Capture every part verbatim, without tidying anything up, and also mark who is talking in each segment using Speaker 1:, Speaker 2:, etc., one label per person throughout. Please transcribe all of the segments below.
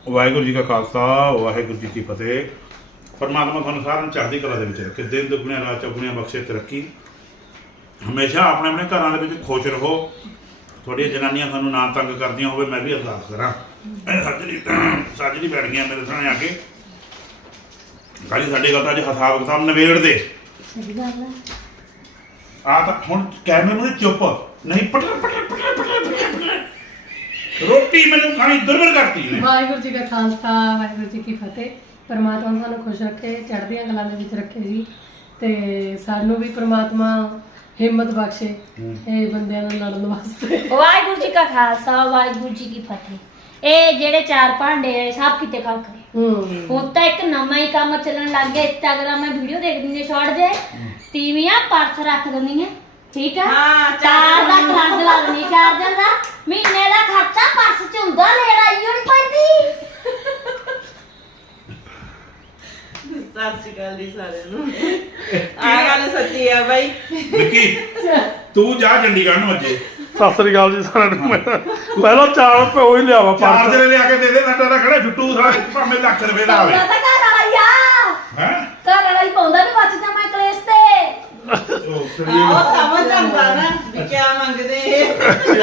Speaker 1: ਵਾਹਿਗੁਰੂ ਜੀ ਕਾ ਖਾਲਸਾ ਵਾਹਿਗੁਰੂ ਜੀ ਕੀ ਫਤਿਹ। ਪਰਮਾਤਮਾ ਤੁਹਾਨੂੰ ਸਾਰਿਆਂ ਨੂੰ ਚੜ੍ਹਦੀ ਕਲਾ ਦੇ ਵਿੱਚ ਰੱਖੇ, ਦਿਨ ਦੁਗਣੀਆਂ ਰਾਤ ਚੌਗੁਣੀਆਂ ਬਖਸ਼ੇ ਤਰੱਕੀ। ਹਮੇਸ਼ਾ ਆਪਣੇ ਆਪਣੇ ਘਰਾਂ ਦੇ ਵਿੱਚ ਖੁਸ਼ ਰਹੋ। ਤੁਹਾਡੀਆਂ ਜਨਾਨੀਆਂ ਤੁਹਾਨੂੰ ਨਾ ਤੰਗ ਕਰਦੀਆਂ ਹੋਵੇ, ਮੈਂ ਵੀ ਅਰਦਾਸ ਕਰਾਂ। ਸੱਜਣੀ ਸੱਜਣੀ ਬੈਠ ਗਈਆਂ ਮੇਰੇ ਸਾਹਮਣੇ ਆ ਕੇ, ਗਾਲੀ ਸਾਡੇ ਗੱਲ ਤਾਂ ਅੱਜ ਹਿਸਾਬ ਕਿਤਾਬ ਨਿਬੇੜ ਦੇ। ਆ ਤਾਂ ਹੁਣ ਕੈਮਰੇ ਨੂੰ ਚੁੱਪ ਨਹੀਂ, ਪਟਰ ਪਟਰ ਪਟਰ ਪਟਰ ਪਟਰ ਰੋਟੀ ਮੈਨੂੰ ਖਾਣੀ ਦੁਰਬਲ ਕਰਤੀ ਨੇ।
Speaker 2: ਵਾਹਿਗੁਰੂ ਜੀ ਕਾ ਖਾਲਸਾ ਵਾਹਿਗੁਰੂ ਜੀ ਕੀ ਫਤਿਹ। ਪਰਮਾਤਮਾ ਸਾਨੂੰ ਖੁਸ਼ ਰੱਖੇ, ਚੜ੍ਹਦੀਆਂ ਕਲਾਂ ਦੇ ਵਿੱਚ ਰੱਖੇ ਜੀ, ਤੇ ਸਾਨੂੰ ਵੀ ਪਰਮਾਤਮਾ ਹਿੰਮਤ ਬਖਸ਼ੇ ਇਹ ਬੰਦਿਆਂ ਨਾਲ ਲੜਨ ਵਾਸਤੇ।
Speaker 3: ਵਾਹਿਗੁਰੂ ਜੀ ਕਾ ਖਾਲਸਾ ਵਾਹਿਗੁਰੂ ਜੀ ਕੀ ਫਤਿਹ। ਇਹ ਜਿਹੜੇ ਚਾਰ ਭਾਂਡੇ ਆ ਸਭ ਕਿਤੇ ਖਲਕ ਗਏ।
Speaker 2: ਹੂੰ
Speaker 3: ਹੁਣ ਤਾਂ ਇੱਕ ਨਵਾਂ ਹੀ ਕੰਮ ਚੱਲਣ ਲੱਗ ਗਿਆ। ਇੰਸਟਾਗ੍ਰਾਮ ਮੈਂ ਵੀਡੀਓ ਦੇਖਦੀ ਨੇ ਸ਼ਾਰਟ ਜੇ, ਟੀਵੀਆਂ ਪਰਸ ਰੱਖ ਦਿੰਦੀ ਹੈ, ਠੀਕ ਆ, ਚਾਰ ਦਾ ਖਰਚ ਲਾ ਦਿੰਦੀ ਚਾਰਜਰ ਦਾ, ਮਹੀਨੇ ਦਾ ਖਰਚਾ ਪਰਸ ਚ ਹੁੰਦਾ, ਲੜਾਈ ਨਹੀਂ ਪੈਂਦੀ।
Speaker 4: ਸਤਿ ਸ਼੍ਰੀ ਅਕਾਲ ਜੀ ਸਾਰਿਆਂ ਨੂੰ। ਆ ਗੱਲ ਸੱਚੀ ਆ ਬਾਈ।
Speaker 1: ਵਿੱਕੀ ਤੂੰ ਜਾ ਚੰਡੀਗੜ੍ਹ ਨੂੰ ਅੱਜੇ।
Speaker 5: ਸਤਿ ਸ੍ਰੀ ਅਕਾਲ ਜੀ ਸਾਰਿਆਂ ਨੂੰ। ਪਹਿਲਾਂ ਚਾਰ ਰੁਪਏ ਉਹੀ ਲਿਆਵਾ
Speaker 1: ਚਾਰ ਦਿਨ ਲਿਆ ਕੇ ਦੇ ਦੇ, ਸਾਡਾ ਤਾਂ ਖੜਾ ਛੁੱਟੂ ਸਾਰਾ ਭਾਵੇਂ ਲੱਖ ਰੁਪਏ ਦਾ ਆਵੇ।
Speaker 3: ਤਾਂ ਘਰ ਵਾਲਾ ਹੀ ਆ,
Speaker 1: ਹੈ
Speaker 3: ਘਰ ਵਾਲਾ ਹੀ ਪਾਉਂਦਾ ਵੀ ਬਚ ਜਾ ਮੈਂ ਕਲੇਸ਼ ਤੇ।
Speaker 1: ਉਹ
Speaker 4: ਉਹ ਸਮਝ ਜਾਂਦਾ ਨਾ ਵੀ ਕਿਆ ਮੰਗਦੇ ਇਹ।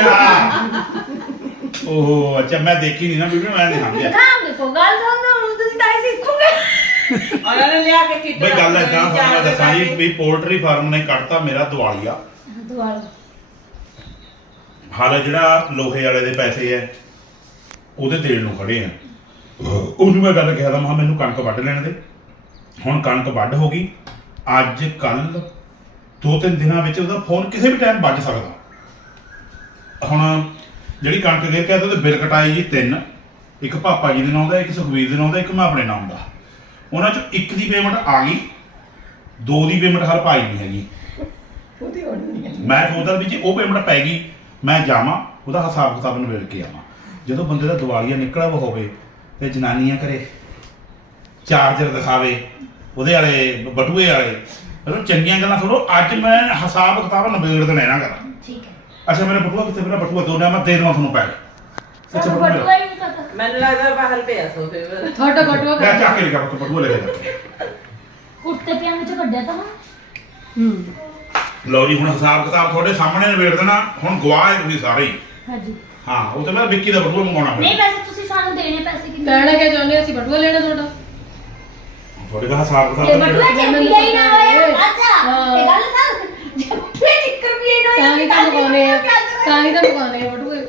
Speaker 1: ਓਹ ਅੱਛਾ, ਮੈਂ ਦੇਖੀ ਨਹੀਂ ਨਾ ਵੀਡੀਓ, ਮੈਂ ਨਹੀਂ ਸਮਝਿਆ।
Speaker 3: ਕੰਮ ਦੇਖੋ, ਗੱਲ ਤੁਹਾਨੂੰ ਤੁਸੀਂ ਤਾਂ ਹੀ ਸਿੱਖੋਗੇ।
Speaker 4: ਉਹਨਾਂ ਨੇ ਲਿਆ ਕੇ ਕਿੱਟ
Speaker 1: ਬਈ ਗੱਲ ਏਦਾਂ ਤੁਹਾਨੂੰ ਮੈਂ ਦੱਸਾਂ ਜੀ ਵੀ ਪੋਲਟਰੀ ਫਾਰਮ ਨੇ ਕੱਢਤਾ ਮੇਰਾ ਦਿਵਾਲੀਆ।
Speaker 3: ਦੁਆਰਾ
Speaker 1: ਹਾਲੇ ਜਿਹੜਾ ਲੋਹੇ ਵਾਲੇ ਦੇ ਪੈਸੇ ਐ ਉਹਦੇ ਦੇਣ ਨੂੰ ਖੜੇ ਆ। ਉਹਨੂੰ ਮੈਂ ਗੱਲ ਕਿਹਾ ਤਾਂ ਮੈਂ ਮੈਨੂੰ ਕਣਕ ਵੱਢ ਲੈਣ ਦੇ। ਹੁਣ ਕਣਕ ਵੱਢ ਹੋ ਗਈ, ਅੱਜ ਕੱਲ ਦੋ ਤਿੰਨ ਦਿਨਾਂ ਵਿੱਚ ਉਹਦਾ ਫੋਨ ਕਿਸੇ ਵੀ ਟਾਈਮ ਵੱਜ ਸਕਦਾ। ਹੁਣ ਜਿਹੜੀ ਕਣਕ ਗੇਰ ਕੇ ਉਹਦੇ ਬਿੱਲ ਕਟਾਏ ਜੀ ਤਿੰਨ, ਇੱਕ ਪਾਪਾ ਜੀ ਦੇ ਨਾਂ ਦਾ, ਇੱਕ ਸੁਖਵੀਰ ਦੇ ਨਾਂ ਦਾ, ਇੱਕ ਮੈਂ ਆਪਣੇ ਨਾਮ ਦਾ। ਉਹਨਾਂ ਚੋਂ ਇੱਕ ਦੀ ਪੇਮੈਂਟ ਆ ਗਈ, ਦੋ ਦੀ ਪੇਮੈਂਟ ਹਾਲ ਪਾਈ ਨਹੀਂ ਹੈਗੀ। ਮੈਂ ਸੋਚਦਾ ਵੀ ਜੇ ਉਹ ਪੇਮੈਂਟ ਪੈ ਗਈ ਮੈਂ ਜਾਵਾਂ ਉਹਦਾ ਹਿਸਾਬ ਕਿਤਾਬ ਨਿਬੇੜ ਕੇ ਆਵਾਂ। ਜਦੋਂ ਬੰਦੇ ਦਾ ਦਿਵਾਲੀਆ ਨਿਕਲਿਆ ਵਾ ਹੋਵੇ ਤੇ ਜਨਾਨੀਆਂ ਘਰੇ ਚਾਰਜਰ ਦਿਖਾਵੇ ਉਹਦੇ ਵਾਲੇ ਬਟੂਏ ਵਾਲੇ, ਉਹਨੂੰ ਚੰਗੀਆਂ ਗੱਲਾਂ ਸੁਣੋ। ਅੱਜ ਮੈਂ ਹਿਸਾਬ ਕਿਤਾਬ ਨਿਬੇੜ ਦੇਣਾ ਇਹਨਾਂ ਕਰਾਂ।
Speaker 3: ਠੀਕ ਹੈ।
Speaker 1: ਅੱਛਾ ਮੇਰਾ ਬਟੂਆ ਕਿੱਥੇ? ਮੇਰਾ ਬਟੂਆ ਦੋ ਨੇ, ਮੈਂ ਦੇ ਦੇਵਾਂ ਤੁਹਾਨੂੰ ਪੈਸੇ।
Speaker 3: ਸਾਨੂੰ ਬਟੂਆ ਹੀ ਨਹੀਂ ਪਤਾ।
Speaker 4: ਮੈਨੂੰ ਲੱਗਦਾ ਬਾਹਰ ਪਿਆ ਸੋਫੇ ਪਰ।
Speaker 2: ਤੁਹਾਡਾ ਬਟੂਆ
Speaker 1: ਮੈਂ ਚੱਕ ਕੇ ਲਿਖਾ ਬਟੂਆ ਲੈ ਕੇ।
Speaker 3: ਕੁੱਤੇ ਪਿਆਨੇ ਚ ਵੱਡਿਆ ਤਾਂ
Speaker 2: ਹੂੰ
Speaker 1: ਲਓ ਜੀ, ਹੁਣ ਹਿਸਾਬ ਕਿਤਾਬ ਤੁਹਾਡੇ ਸਾਹਮਣੇ ਨਿਬੇੜ ਦੇਣਾ। ਹੁਣ ਗਵਾਹ ਹੈ ਤੁਸੀਂ ਸਾਰੇ ਹੀ।
Speaker 3: ਹਾਂਜੀ।
Speaker 1: ਹਾਂ, ਉਹ ਤੇ ਮੈਂ ਵਿੱਕੀ ਦਾ ਬਟੂਆ ਮੰਗਵਾਉਣਾ
Speaker 3: ਨਹੀਂ
Speaker 1: ਫਿਰ।
Speaker 3: ਵੈਸੇ ਤੁਸੀਂ ਸਾਨੂੰ ਦੇਣੇ ਪੈਸੇ ਕਿੰਨੇ?
Speaker 2: ਕਹਿਣਾ ਕਿ ਚਾਹੁੰਦੇ ਅਸੀਂ ਬਟੂਆ ਲੈਣਾ ਤੁਹਾਡਾ।
Speaker 1: ਤੁਹਾਡੇ ਦਾ ਹਿਸਾਬ
Speaker 3: ਇਹ
Speaker 1: ਕਿਤਾਬ
Speaker 3: ਬਟੂਆ ਚ ਰੁਪਈਆ ਹੀ ਨਾ ਹੋਇਆ। ਅੱਛਾ
Speaker 2: ਹਾਂ।
Speaker 3: ਇਹ ਗੱਲ ਤਾਂ ਜੇ ਬਟੂਆ ਚ ਇੱਕ ਰੁਪਈਆ ਹੀ ਨਾ ਹੋਇਆ
Speaker 2: ਤਾਂ ਹੀ ਤਾਂ ਮਗਾਉਣੇ ਆ, ਤਾਂ ਹੀ ਤਾਂ ਮਗਾਉਣੇ ਆ ਬਟੂਏ।